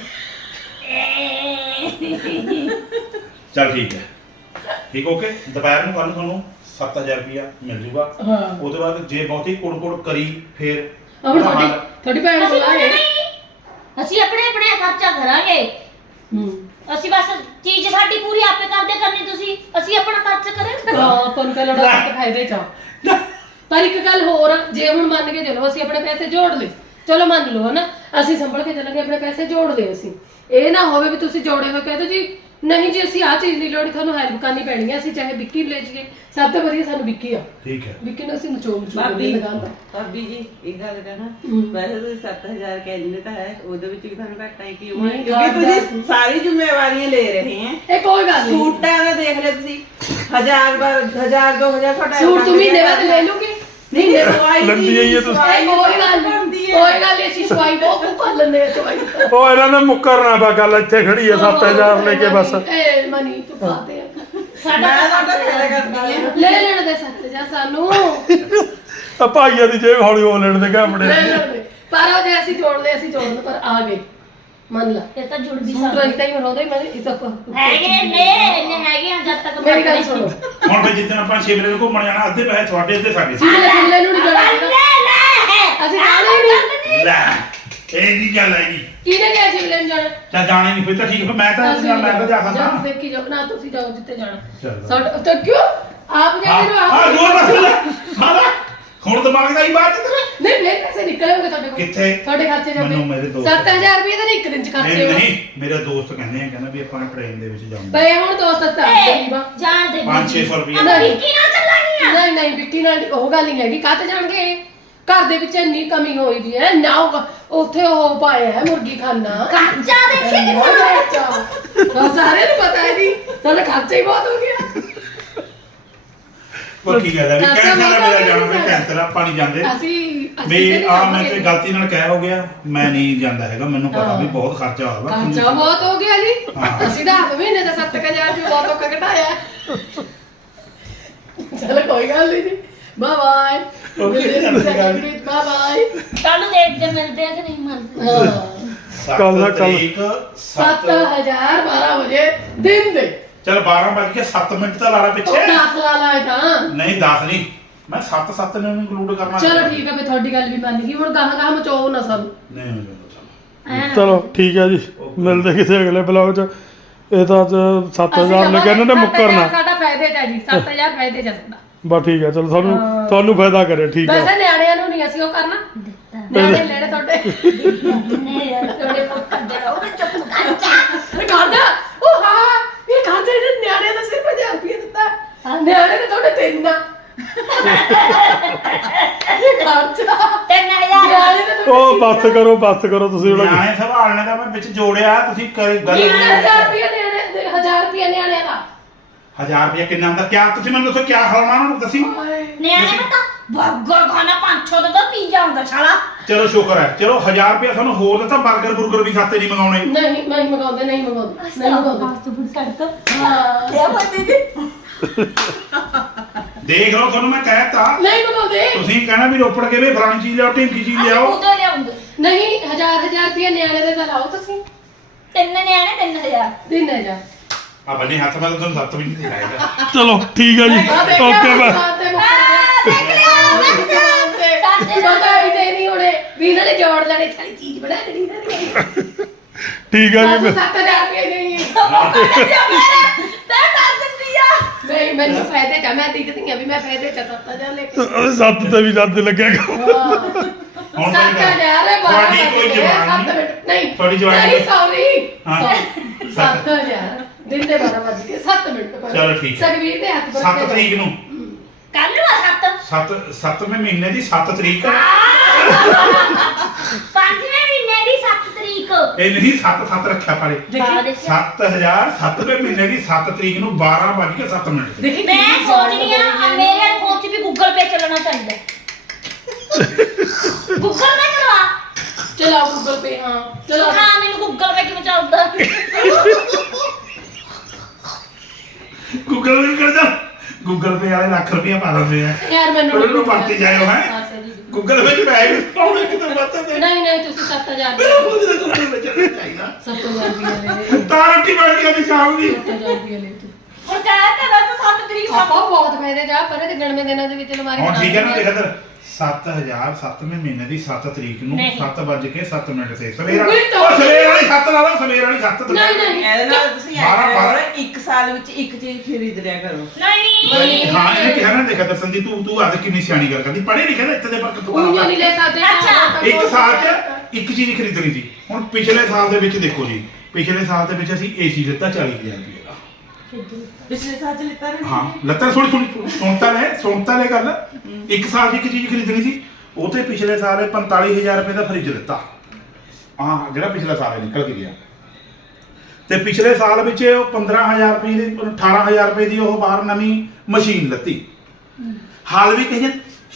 Speaker 1: ਚੱਲ ਠੀਕ ਹੈ ਠੀਕ ਓਕੇ ਦੁਪਹਿਰ ਨੂੰ ਕੱਲ ਤੁਹਾਨੂੰ ਸੱਤ ਹਜ਼ਾਰ ਰੁਪਇਆ ਮਿਲ ਜੂਗਾ
Speaker 2: ਹਾਂ
Speaker 1: ਉਹਦੇ ਬਾਅਦ ਜੇ ਬਹੁਤੀ ਕੁੜ ਕੁੜ ਕਰੀ ਫਿਰ
Speaker 2: ਹੁਣ
Speaker 1: ਉਹਦਾ
Speaker 2: ਤੁਹਾਡੀ
Speaker 1: ਹੱਲ-
Speaker 2: ਤੁਹਾਡੀ ਭੈਣ
Speaker 3: ਅਸੀਂ
Speaker 2: ਬੁਲਾਏ
Speaker 3: ਨਹੀਂ ਅਸੀਂ ਆਪਣੇ ਆਪਣੇ ਖਰਚਾ ਕਰਾਂਗੇ
Speaker 2: ਹੂੰ
Speaker 3: ਅਸੀਂ ਬਸ ਚੀਜ਼ ਸਾਡੀ ਪੂਰੀ ਆਪੇ ਕਰਦੇ ਕਰਨੀ ਤੁਸੀਂ ਅਸੀਂ ਆਪਣਾ ਖਰਚ ਕਰਾਂਗੇ
Speaker 2: ਹਾਂ ਪਨ ਕਾ ਲੜਾ ਕੇ ਫਾਇਦੇ ਚਾ ਪਰ ਇੱਕ ਗੱਲ ਹੋਰ ਆ, ਜੇ ਹੁਣ ਮੰਨ ਕੇ ਚਲੋ ਅਸੀਂ ਆਪਣੇ ਪੈਸੇ ਜੋੜ ਲਏ ਚਲੋ ਮੰਨ ਲਓ ਹਨਾ ਅਸੀਂ ਸੰਭਲ ਕੇ ਚੱਲਾਂਗੇ ਆਪਣੇ ਪੈਸੇ ਜੋੜ ਲਏ ਅਸੀਂ ਇਹ ਨਾ ਹੋਵੇ ਵੀ ਤੁਸੀਂ ਜੋੜੇ ਹੋਏ ਕਹਿੰਦੇ ਜੀ ਨਹੀਂ ਜੀ ਅਸੀਂ ਆਹ ਚੀਜ਼ ਨਹੀਂ ਲੋੜੀ ਤੁਹਾਨੂੰ ਹੈਲਪ ਕਰਨੀ ਪੈਣੀ ਹੈ ਅਸੀਂ ਚਾਹੇ ਵਿੱਕੀ ਲੈ ਜਾਈਏ ਸਭ ਤੋਂ ਵਧੀਆ ਸਾਨੂੰ ਵਿੱਕੀ ਆ
Speaker 1: ਠੀਕ ਹੈ
Speaker 2: ਵਿੱਕੀ ਨੂੰ ਅਸੀਂ ਨਚੋੜ ਨਚੋੜ
Speaker 4: ਭਾਬੀ
Speaker 2: ਕੇ ਲਗਾਉਂਦਾ
Speaker 4: ਭਾਬੀ ਜੀ ਇੱਕ ਗੱਲ ਕਹਿਣਾ
Speaker 2: ਹਮ।
Speaker 4: ਵੈਸੇ ਤੁਸੀਂ ਸੱਤ ਹਜ਼ਾਰ ਕਹਿੰਦੇ ਤਾਂ ਹੈ ਉਹਦੇ ਵਿੱਚ ਵੀ ਤੁਹਾਨੂੰ ਘੱਟ ਹੈ ਕਿ ਉਹ
Speaker 2: ਨਹੀਂ,
Speaker 4: ਕਿਉਂਕਿ
Speaker 2: ਘੱਟ
Speaker 4: ਤੁਸੀਂ ਸਾਰੀ ਜ਼ਿੰਮੇਵਾਰੀਆਂ ਲੈ ਰਹੇ ਹੈ
Speaker 2: ਇਹ ਕੋਈ ਗੱਲ ਨਹੀਂ
Speaker 4: ਸੂਟਾਂ ਦਾ ਦੇਖ ਲੈ ਤੁਸੀਂ ਹਜ਼ਾਰ ਬਾਰ ਹਜ਼ਾਰ ਦੋ ਹਜ਼ਾਰ ਤੁਹਾਡਾ
Speaker 2: ਸੂਟ ਤੂੰ ਮਹੀਨੇ ਬਾਅਦ ਲੈ ਲੂਗੀ
Speaker 4: ਨਹੀਂ ਸਵਾਈ ਦੀ
Speaker 5: ਲੰਬੀ ਆਈ ਹੈ ਤੁਸੀਂ।
Speaker 2: ਇਹ ਕੋਈ ਗੱਲ ਨਹੀਂ ਕੋਈ ਗੱਲ ਨਹੀਂ ਅਸੀਂ ਸਵਾਈ ਬਹੁਤ ਕੁ ਕਰ ਲੈਂਦੇ ਆ ਸਵਾਈ
Speaker 5: ਉਹ ਇਹਨਾਂ ਨੇ ਮੁੱਕਰਨਾ ਬਾ ਗੱਲ ਇੱਥੇ ਖੜੀ ਹੈ ਸੱਤ ਹਜ਼ਾਰ ਲੈ ਕੇ ਬਸ
Speaker 2: ਇਹ ਮਨੀ ਤੂੰ ਪਾਦੇ ਆ
Speaker 3: ਸਾਡਾ
Speaker 4: ਮੈਂ ਤੁਹਾਡਾ ਫਾਇਦਾ ਕਰਦੀ ਹੈ
Speaker 2: ਲੈ ਲੈਣ ਦੇ ਸੱਤ ਜਾ ਸਾਨੂੰ
Speaker 5: ਆ ਭਾਈਆਂ ਦੀ ਜੇਬ ਹੌਲੀ ਹੋ ਲੈਣ ਦੇ ਘਾਮੜੇ
Speaker 2: ਲੈ ਲੈਣ ਦੇ ਪਰ ਉਹ ਜੇ ਅਸੀਂ ਜੋੜਦੇ ਅਸੀਂ ਜੋੜਦੇ ਪਰ ਆ ਗਏ ਮੰਨ ਲਾ
Speaker 3: ਇਹ ਤਾਂ ਜੁੜ ਵੀ
Speaker 2: ਸੂਟ
Speaker 3: ਸਕਦਾ
Speaker 2: ਰਹਿਤਾ ਹੀ ਮਰੋਦਾ ਹੀ ਮੈਂ ਇਹ ਤੱਕ
Speaker 3: ਹੈਗੇ ਨੇ ਨੇ ਹੈਗੇ ਆ ਜਦ ਤੱਕ
Speaker 2: ਮੇਰੀ ਗੱਲ ਸੁਣੋ
Speaker 1: ਹੁਣ ਫਿਰ ਜਿੱਦਣ ਆਪਾਂ ਸ਼ਿਮਲੇ ਨੂੰ ਘੁੰਮਣ ਜਾਣਾ ਅੱਧੇ ਪੈਸੇ ਤੁਹਾਡੇ ਅੱਧੇ ਸਾਡੇ
Speaker 2: ਸਿਮਲੇ ਸਿਮਲੇ ਨੂੰ ਨਹੀਂ
Speaker 3: ਲੈ
Speaker 2: ਜਾਣਾ
Speaker 3: ਲੈ
Speaker 2: ਅਸੀਂ ਜਾਣਾ ਹੀ ਨਹੀਂ
Speaker 1: ਲੈ ਇਹ ਨਹੀਂ ਗੱਲ ਹੈਗੀ
Speaker 2: ਕਿਹਨੇ ਕਿਹਾ ਸਿਮਲੇ ਨੂੰ ਜਾਣਾ
Speaker 1: ਚੱਲ ਜਾਣੇ ਨਹੀਂ ਫਿਰ ਤਾਂ ਠੀਕ ਫਿਰ ਮੈਂ ਤਾਂ
Speaker 2: ਅਸੀਂ
Speaker 1: ਨਾਲ ਲੈ ਕੇ ਜਾ ਸਕਦਾ
Speaker 2: ਜਾਓ, ਦੇਖੀ ਜਾਓ ਨਾ ਤੁਸੀਂ ਜਾਓ ਜਿੱਥੇ ਜਾਣਾ
Speaker 1: ਚਲੋ।
Speaker 2: ਸਾਡਾ ਤਾਂ ਕਿਉਂ ਆਪ
Speaker 1: ਹਾਂ
Speaker 2: ਜਾਂਦੇ ਨੂੰ
Speaker 1: ਹਾਂ
Speaker 2: ਆਪ
Speaker 1: ਦੂਰ ਬਸ ਲੈ ਸਾਰਾ ਹੁਣ ਦਿਮਾਗ ਦਾ ਹੀ ਬਾਤ ਤੇਰਾ
Speaker 2: ਨਹੀਂ ਮੇਰੇ ਪੈਸੇ ਨਿਕਲੇ ਹੋਣਗੇ ਤੁਹਾਡੇ ਕੋਲ
Speaker 1: ਕਿੱਥੇ?
Speaker 2: ਤੁਹਾਡੇ ਖਰਚੇ ਜਾਂਦੇ
Speaker 1: ਮੈਨੂੰ ਮੇਰੇ ਦੋਸਤ-
Speaker 2: ਸੱਤ ਹਜ਼ਾਰ ਰੁਪਏ ਤਾਂ ਨਹੀਂ ਇੱਕ ਦਿਨ ਚ ਖਰਚੇ
Speaker 1: ਨਹੀਂ
Speaker 2: ਹੋਣੇ
Speaker 1: ਨਹੀਂ ਮੇਰੇ ਦੋਸਤ ਕਹਿੰਦੇ ਆ ਕਹਿੰਦਾ ਵੀ ਆਪਾਂ ਟ੍ਰੇਨ ਦੇ ਵਿੱਚ ਜਾਵਾਂਗੇ
Speaker 2: ਪਏ ਹੁਣ ਦੋਸਤ ਤਾਂ ਗਰੀਬਾ
Speaker 3: ਜਾਣ ਦੇ
Speaker 1: ਪੰਜ ਛੇ ਸੌ ਰੁਪਏ
Speaker 3: ਆਪਾਂ ਵਿੱਕੀ ਨਾਲ ਚੱਲਾਂਗੇ ਆ
Speaker 2: ਨਹੀਂ ਨਹੀਂ ਬਿੱਟੀ ਨਾਲ ਉਹ ਗੱਲ ਨਹੀਂ ਹੈਗੀ ਕਾਹਤੇ ਜਾਣਗੇ ਘਰ ਦੇ ਵਿੱਚ ਇੰਨੀ ਕਮੀ ਹੋਈ ਦੀ ਹੈ ਨਾ ਉਹ- ਉੱਥੇ ਉਹ ਪਾਇਆ ਹੈ ਮੁਰਗੀ ਖਾਨਾ
Speaker 3: ਖਰਚਾ ਦੇਖੀ ਕਿੰਨਾ
Speaker 2: ਬਹੁਤ ਖਰਚਾ ਹਾਂ, ਸਾਰਿਆਂ ਨੂੰ ਪਤਾ ਹੈ ਜੀ ਸਾਡਾ ਖਰਚਾ ਹੀ ਬਹੁਤ ਹੋ ਗਿਆ
Speaker 1: ਪੱਕੀ ਗੱਲ ਹੈ ਵੀ
Speaker 2: ਖਰਚਾ
Speaker 1: ਕੈਂਸਲ ਆ
Speaker 2: ਬਹੁਤ
Speaker 1: ਮੇਰਾ
Speaker 2: ਹੋ
Speaker 1: ਜਾਣਾ ਵੀ
Speaker 2: ਗਿਆ
Speaker 1: ਕੈਂਸਲ ਆਪਾਂ ਨਹੀਂ ਜਾਂਦੇ
Speaker 2: ਅਸੀਂ ਅਸੀਂ
Speaker 1: ਵੀ
Speaker 2: ਤੇ ਨਹੀਂ
Speaker 1: ਆ ਮੈਂ
Speaker 2: ਜਾਵਾਂਗੇ।
Speaker 1: ਤੇ ਗਲਤੀ ਨਾਲ ਕਹਿ ਹੋ ਗਿਆ ਮੈਂ ਨਹੀਂ ਜਾਂਦਾ ਹੈਗਾ ਮੈਨੂੰ ਪਤਾ
Speaker 2: ਹਾਂ।
Speaker 1: ਵੀ ਬਹੁਤ ਖਰਚਾ ਹੋਗਾ
Speaker 2: ਖਰਚਾ ਬਹੁਤ ਹੋ ਗਿਆ ਜੀ
Speaker 1: ਹਾਂ।
Speaker 2: ਅਸੀਂ ਤਾਂ ਹੱਥ ਮਹੀਨੇ ਦਾ ਸੱਤ ਹਜ਼ਾਰ ਰੁਪਏ ਬਹੁਤ ਔਖਾ ਘਟਾਇਆ ਚਲੋ ਕੋਈ ਗੱਲ ਨਹੀਂ ਜੀ ਬਾਏ ਬਾਏ
Speaker 1: Okay, ਸਤਿ ਸ਼੍ਰੀ ਅਕਾਲ।
Speaker 2: ਬਾਏ ਬਾਏ
Speaker 3: ਕੱਲ ਨੂੰ ਦੇਖਦੇ ਮਿਲਦੇ ਆ ਕਿ ਨਹੀਂ ਮਿਲਦੇ
Speaker 2: ਹਾਂ
Speaker 5: ਕੱਲ੍ਹ ਦਾ
Speaker 1: ਸੱਤ
Speaker 5: ਕੱਲ੍ਹ।
Speaker 1: ਤਰੀਕ
Speaker 2: ਸੱਤ
Speaker 1: ਸੱਤ
Speaker 2: ਹਜ਼ਾਰ ਬਾਰਾਂ ਵਜੇ ਦਿਨ ਦੇ
Speaker 1: ਚਲ ਬਾਰਾਂ ਵੱਜ ਕੇ ਸੱਤ ਮਿੰਟ ਤਾਂ ਲਾ ਲਾ
Speaker 2: ਉਹ
Speaker 1: ਪਿੱਛੇ
Speaker 2: ਦਸ ਲਾ ਲਾਏ ਤਾਂ
Speaker 1: ਨਹੀਂ ਦਸ ਨਹੀਂ ਮੈਂ ਸੱਤ ਸੱਤ ਨੂੰ ਇਨਕਲੂਡ ਕਰਨਾ
Speaker 2: ਚਲੋ ਠੀਕ ਹੈ ਫੇ ਤੁਹਾਡੀ ਗੱਲ ਵੀ ਮੰਨ ਗਈ ਹੁਣ ਗਾਹਾਂ ਗਾਹਾਂ ਮਚਾਓ ਨਾ ਸਾਨੂੰ
Speaker 1: ਨਹੀਂ ਨਹੀਂ
Speaker 3: ਐਂ ਨਾ।
Speaker 5: ਚਲੋ ਠੀਕ ਹੈ ਜੀ ਮਿਲਦੇ ਕਿਸੇ ਅਗਲੇ ਬਲੌਗ 'ਚ ਇਹ ਤਾਂ ਅੱਜ ਸੱਤ ਹਜ਼ਾਰ ਲੈ ਕੇ ਇਹਨਾਂ ਨੇ
Speaker 2: ਸੱਤ ਹਜ਼ਾਰ
Speaker 5: ਮੁੱਕਰਨਾ
Speaker 2: ਸਾਡਾ ਫਾਇਦੇ ਚ ਹੈ ਜੀ ਸੱਤ ਹਜ਼ਾਰ ਫਾਇਦੇ ਚ ਆ ਸਾਡਾ
Speaker 5: ਬਸ ਠੀਕ ਹੈ ਚਲੋ ਤੁਹਾਨੂੰ
Speaker 2: ਹਾਂ।
Speaker 5: ਤੁਹਾਨੂੰ ਫਾਇਦਾ ਕਰੇ ਠੀਕ ਹੈ
Speaker 2: ਵੈਸੇ ਨਿਆਣਿਆਂ ਨੂੰ ਨਹੀਂ ਅਸੀਂ ਉਹ ਕਰਨਾ
Speaker 3: ਦਿੱਤਾ
Speaker 2: ਨਿਆਣੇ ਲੈਣੇ ਤੁਹਾਡੇ
Speaker 3: ਨੇ ਯਾਰ ਤੁਹਾਡੇ ਮੁੱਕ ਦੇ ਰਹੋ ਚੁੱਪ ਕਰ ਜਾ
Speaker 2: ਇਹ ਕਰਦਾ ਉਹ ਹਾਂ ਇਹ ਕਰਦਾ ਇਹਨੇ ਨਿਆਣਿਆਂ ਦਾ ਸਿਰਫ ਹਜ਼ਾਰ ਰੁਪਏ ਦਿੱਤਾ ਨਿਆਣੇ ਨੇ ਤੁਹਾਡੇ ਤਿੰਨ ਆ ਇਹ ਖਰਚਾ
Speaker 3: ਤਿੰਨ ਹਜ਼ਾਰ
Speaker 2: ਨਿਆਣੇ ਨੇ ਤੁਹਾਡੇ
Speaker 5: ਉਹ ਬੱਸ ਕਰੋ ਬੱਸ ਕਰੋ ਤੁਸੀਂ ਉਹਨਾਂ
Speaker 1: ਨਿਆਣੇ ਸੰਭਾਲਣੇ ਦਾ ਮੈਂ ਵਿੱਚ ਜੋੜਿਆ ਤੁਸੀਂ ਕ- ਗੱਲ
Speaker 2: ਤਿੰਨ ਹਜ਼ਾਰ ਰੁਪਏ ਨਿਆਣੇ ਹਜ਼ਾਰ ਰੁਪਏ ਨਿਆਣਿਆਂ ਦਾ
Speaker 1: ਹਜ਼ਾਰ ਰੁਪਏ ਕਿੰਨਾ ਹੁੰਦਾ ਕਿਆ ਤੁਸੀਂ ਮੈਨੂੰ ਦੱਸੋ ਕਿਆ ਖਵਾਉਣਾ ਉਹਨਾਂ ਨੂੰ ਦੱਸੀ
Speaker 3: ਨਿਆਣੇ ਨੂੰ ਤਾਂ 버ਗਰ ਖਾਣਾ ਪੰਜ ਸੌ ਦਾ ਤਾਂ ਪੀਜ਼ਾ ਹੁੰਦਾ ਸਾਲਾ।
Speaker 1: ਚਲੋ ਸ਼ੁਕਰ ਹੈ, ਚਲੋ ਹਜ਼ਾਰ ਰੁਪਇਆ ਤੁਹਾਨੂੰ ਹੋਰ ਦਿੱਤਾ, 버ਗਰ ਬੁਰਗਰ ਵੀ ਖਾਤੇ ਨਹੀਂ ਮੰਗਾਉਣੇ।
Speaker 2: ਨਹੀਂ ਨਹੀਂ ਮੰਗਾਉਂਦੇ ਨਹੀਂ ਮੰਗਾਉਂਦੇ ਨਹੀਂ ਮੰਗਾਉਂਦੇ
Speaker 3: ਫਾਸਟ ਫੂਡ ਛੱਡ ਤਾ।
Speaker 2: ਹਾਂ
Speaker 4: ਕਿਆ ਬੋਲਦੀ ਜੀ?
Speaker 1: ਦੇਖ ਲਓ, ਤੁਹਾਨੂੰ ਮੈਂ ਕਹਿਤਾ,
Speaker 2: ਨਹੀਂ ਮੰਗਾਉਂਦੇ
Speaker 1: ਤੁਸੀਂ ਕਹਿਣਾ ਵੀ ਰੋਪੜ ਕੇ ਵੀ ਫਲਾਣੀ ਚੀਜ਼ ਲਿਆਓ, ਢਿੰਕੀ ਚੀਜ਼
Speaker 3: ਅਸੀਂ
Speaker 1: ਲਿਆਓ।
Speaker 3: ਉਦੋਂ ਲਿਆਉਂਗੇ
Speaker 2: ਨਹੀਂ ਹਜ਼ਾਰ ਹਜ਼ਾਰ ਰੁਪਏ ਨਿਆਣੇ ਦੇ ਤਾਂ ਲਾਓ ਤੁਸੀਂ
Speaker 3: ਤਿੰਨ ਨਿਆਣੇ ਤਿੰਨ ਹਜ਼ਾਰ।
Speaker 2: ਦਿਨ ਹਜ਼ਾਰ
Speaker 1: ਆ ਬੰਨੇ ਹੱਥ ਮੈਂ ਤਾਂ ਤੁਹਾਨੂੰ ਸੱਤ ਵੀ ਨਹੀਂ ਦੇਣਾ।
Speaker 5: ਚਲੋ ਠੀਕ ਹੈ ਜੀ
Speaker 2: ਆ ਦੇਖਿਆ
Speaker 5: ਓਕੇ ਬਾਏ।
Speaker 2: ਬਾਤ ਤੇ
Speaker 3: ਦੇਖ ਲਿਆ
Speaker 2: ਪਤਾ ਹੀ ਤੇ ਨਹੀਂ ਹੋਣੇ ਵੀ ਇਹਨਾਂ ਨੇ ਜੋੜ ਲੈਣੇ ਸਾਰੀ ਚੀਜ਼ ਬਣਾ ਦੇਣੀ ਇਹਨਾਂ ਨੇ
Speaker 5: ਠੀਕ ਹੈ ਜੀ
Speaker 2: ਸੱਤ ਹਜ਼ਾਰ ਰੁਪਏ ਨਹੀਂ
Speaker 3: ਮੈਂ ਕਰ ਦਿੰਦੀ ਆ।
Speaker 2: ਨਹੀਂ ਮੈਨੂੰ ਫਾਇਦੇ ਚ ਆ, ਮੈਂ ਦਿਖਦੀ ਆ ਵੀ ਮੈਂ ਫਾਇਦੇ ਚ ਸੱਤ ਹਜ਼ਾਰ ਲੈ ਕੇ
Speaker 5: ਉਹ ਸੱਤ ਤੇ ਵੀ ਜੱਦ ਲੱਗਿਆ
Speaker 1: ਹੁਣ ਤਾਂ
Speaker 2: ਸੱਤ ਹਜ਼ਾਰ ਹੈ
Speaker 1: ਤੁਹਾਡੀ ਕੋਈ ਜਵਾਨ ਨਹੀਂ।
Speaker 2: ਨਹੀਂ
Speaker 1: ਤੁਹਾਡੀ ਜਵਾਨ
Speaker 2: ਨਹੀਂ
Speaker 1: ਨਹੀਂ।
Speaker 2: ਸੌਰੀ
Speaker 1: ਹਾਂ।
Speaker 2: ਸੱਤ ਹਜ਼ਾਰ ਦਿਨ ਦੇ ਬਾਰਾਂ ਵੱਜ ਗਏ ਸੱਤ ਮਿੰਟ ਪਰ
Speaker 1: ਚਲੋ ਠੀਕ ਹੈ।
Speaker 2: ਸਗਵੀਰ ਦੇ ਹੱਥ ਪਰ
Speaker 1: ਸੱਤ ਤਰੀਕ ਨੂੰ
Speaker 3: ਕੱਲ ਨੂੰ ਆ ਸੱਤ
Speaker 1: ਸੱਤ ਸੱਤਵੇਂ ਮਹੀਨੇ ਦੀ ਸੱਤ ਤਰੀਕ
Speaker 3: ਪੰਜਵੇਂ ਮਹੀਨੇ ਦੀ ਸੱਤ ਤਰੀਕ।
Speaker 1: ਇਹ ਨਹੀਂ ਸੱਤ ਸੱਤ ਰੱਖਿਆ ਪਾਲੇ।
Speaker 3: ਦੇਖੀ
Speaker 1: ਸੱਤ ਹਜ਼ਾਰ ਸੱਤਵੇਂ ਮਹੀਨੇ ਦੀ ਸੱਤ ਤਰੀਕ ਨੂੰ ਬਾਰਾਂ ਵੱਜ ਕੇ ਸੱਤ ਮਿੰਟ ਤੇ।
Speaker 2: ਦੇਖੀ
Speaker 3: ਮੈਂ ਸੋਚਦੀ ਆ ਮੇਰੇ ਫੋਨ 'ਚ ਵੀ ਗੂਗਲ ਪੇ ਚੱਲਣਾ ਚਾਹੀਦਾ। ਗੂਗਲ ਪੇ ਚਲਾ
Speaker 2: ਚਲਾਓ ਗੂਗਲ ਪੇ ਹਾਂ ਚਲੋ
Speaker 3: ਹਾਂ ਮੈਨੂੰ ਗੂਗਲ ਪੇ ਕਿਵੇਂ ਚੱਲਦਾ?
Speaker 1: ਗੂਗਲ ਪੇ ਕਰ ਜਾ। ਗੂਗਲ ਪੇ ਵਾਲੇ ਲੱਖ ਰੁਪਇਆ ਪਾ ਦਿੰਦੇ ਆ।
Speaker 2: ਯਾਰ ਮੈਨੂੰ
Speaker 1: ਉਹਨੂੰ ਵਰਤੇ ਜਾਇਓ ਹੈ।
Speaker 2: ਹਾਂ, ਸਹੀ।
Speaker 1: ਗੂਗਲ ਪੇ ਚ ਪੈਸੇ ਪਾਉਣੇ ਕਿਤੇ ਵਰਤੇ
Speaker 2: ਨਹੀਂ ਨਹੀਂ ਤੁਸੀਂ ਸੱਤ ਹਜ਼ਾਰ
Speaker 1: ਮੇਰਾ ਮੂੰਹ ਦੇ ਗੂਗਲ ਪੇ ਚੱਲਣਾ ਚਾਹੀਦਾ।
Speaker 2: ਸੱਤ ਹਜ਼ਾਰ ਰੁਪਏ ਲੈ ਲੈ
Speaker 1: ਤਾਂ ਰੋਟੀ ਬਣ ਗਈ ਸ਼ਾਮ ਦੀ।
Speaker 2: ਸੱਤ ਹਜ਼ਾਰ ਰੁਪਏ ਲੈ ਤੂੰ
Speaker 3: ਹੁਣ ਕਹਿ ਤੇ ਮੈਂ ਤਾਂ ਸੱਤ ਤਰੀਕ ਸੱਤ
Speaker 2: ਆਪਾਂ ਬਹੁਤ ਫਾਇਦੇ ਜਾ ਪਰ ਇਹ ਗਣਵੇਂ ਦਿਨਾਂ ਦੇ ਵਿੱਚ ਲਵਾਰੀ
Speaker 1: ਹੁਣ ਠੀਕ ਹੈ ਨਾ, ਦੇਖ ਇੱਧਰ ਸੱਤ ਹਜ਼ਾਰ ਸੱਤਵੇਂ ਮਹੀਨੇ ਦੀ ਸੱਤ ਤਰੀਕ ਨੂੰ
Speaker 3: ਨਹੀਂ।
Speaker 1: ਸੱਤ ਵੱਜ ਕੇ ਸੱਤ ਮਿੰਟ ਤੇ ਸਵੇਰ
Speaker 2: ਕੋਈ ਤਾਂ-
Speaker 1: ਉਹ ਸਵੇਰ ਵਾਲੀ ਸੱਤ ਲਾ ਲਓ, ਸਵੇਰ ਵਾਲੀ ਸੱਤ
Speaker 2: ਨਹੀਂ ਨਹੀਂ
Speaker 4: ਇਹਦੇ ਨਾਲ ਤੁਸੀਂ ਐ
Speaker 1: ਬਾਰਾਂ-
Speaker 4: ਕਰਿਆ
Speaker 1: ਬਾਰਾਂ-
Speaker 4: ਕਰੋ, ਇੱਕ ਸਾਲ ਵਿੱਚ ਇੱਕ ਚੀਜ਼ ਖਰੀਦ ਲਿਆ ਕਰੋ।
Speaker 3: ਨਹੀਂ
Speaker 1: ਹਾਂ ਇਹ ਕਿਹਾ ਨਾ, ਦੇਖਾ ਦਰਸ਼ਨ ਜੀ ਤੂੰ ਤੂੰ ਅੱਜ ਕਿੰਨੀ ਸਿਆਣੀ ਗੱਲ ਕਰਦੀ, ਪੜ੍ਹੇ ਲਿਖੇ ਨਾ ਇੱਥੇ ਦੇ ਪਰ
Speaker 2: ਉਹ ਨਹੀਂ ਲੈ ਸਕਦੇ
Speaker 3: ਅੱਛਾ।
Speaker 1: ਇੱਕ ਸਾਲ 'ਚ ਇੱਕ ਚੀਜ਼ ਖਰੀਦਣੀ ਸੀ। ਹੁਣ ਪਿਛਲੇ ਸਾਲ ਦੇ ਵਿੱਚ ਦੇਖੋ ਜੀ, ਪਿਛਲੇ ਸਾਲ ਦੇ ਵਿੱਚ ਅਸੀਂ ਏਸੀ ਦਿੱਤਾ ਚਾਲੀ ਹਜ਼ਾਰ ਰੁਪਏ ਦਾ।
Speaker 4: ਪਿਛਲੇ ਸਾਲ ਚ ਲਿੱਤਾ ਨਹੀਂ?
Speaker 1: ਹਾਂ ਲੱਤਾਂ ਸੁਣ ਸੁਣ ਸੁਣਤਾ ਲੈ ਸੁਣਤਾ ਲੈ ਗੱਲ। ਇੱਕ ਸਾਲ ਦੀ ਇੱਕ ਚੀਜ਼ ਖਰੀਦਣੀ ਸੀ, ਉਹ ਤੇ ਪਿਛਲੇ ਸਾਲ ਪੰਤਾਲੀ ਹਜ਼ਾਰ ਰੁਪਏ ਦਾ ਫਰਿੱਜ ਦਿੱਤਾ। ਹਾਂ ਜਿਹੜਾ ਪਿਛਲਾ ਸਾਲ ਨਿਕਲ ਕੇ ਗਿਆ। ਤੇ ਪਿਛਲੇ ਸਾਲ ਵਿੱਚ ਉਹ ਪੰਦਰਾਂ ਹਜ਼ਾਰ ਰੁਪਏ ਦੀ ਅਠਾਰਾਂ ਹਜ਼ਾਰ ਰੁਪਏ ਦੀ ਉਹ ਬਾਹਰ ਨਵੀਂ ਮਸ਼ੀਨ ਲੱਤੀ। ਹਾਲ ਵੀ ਕਹੀਏ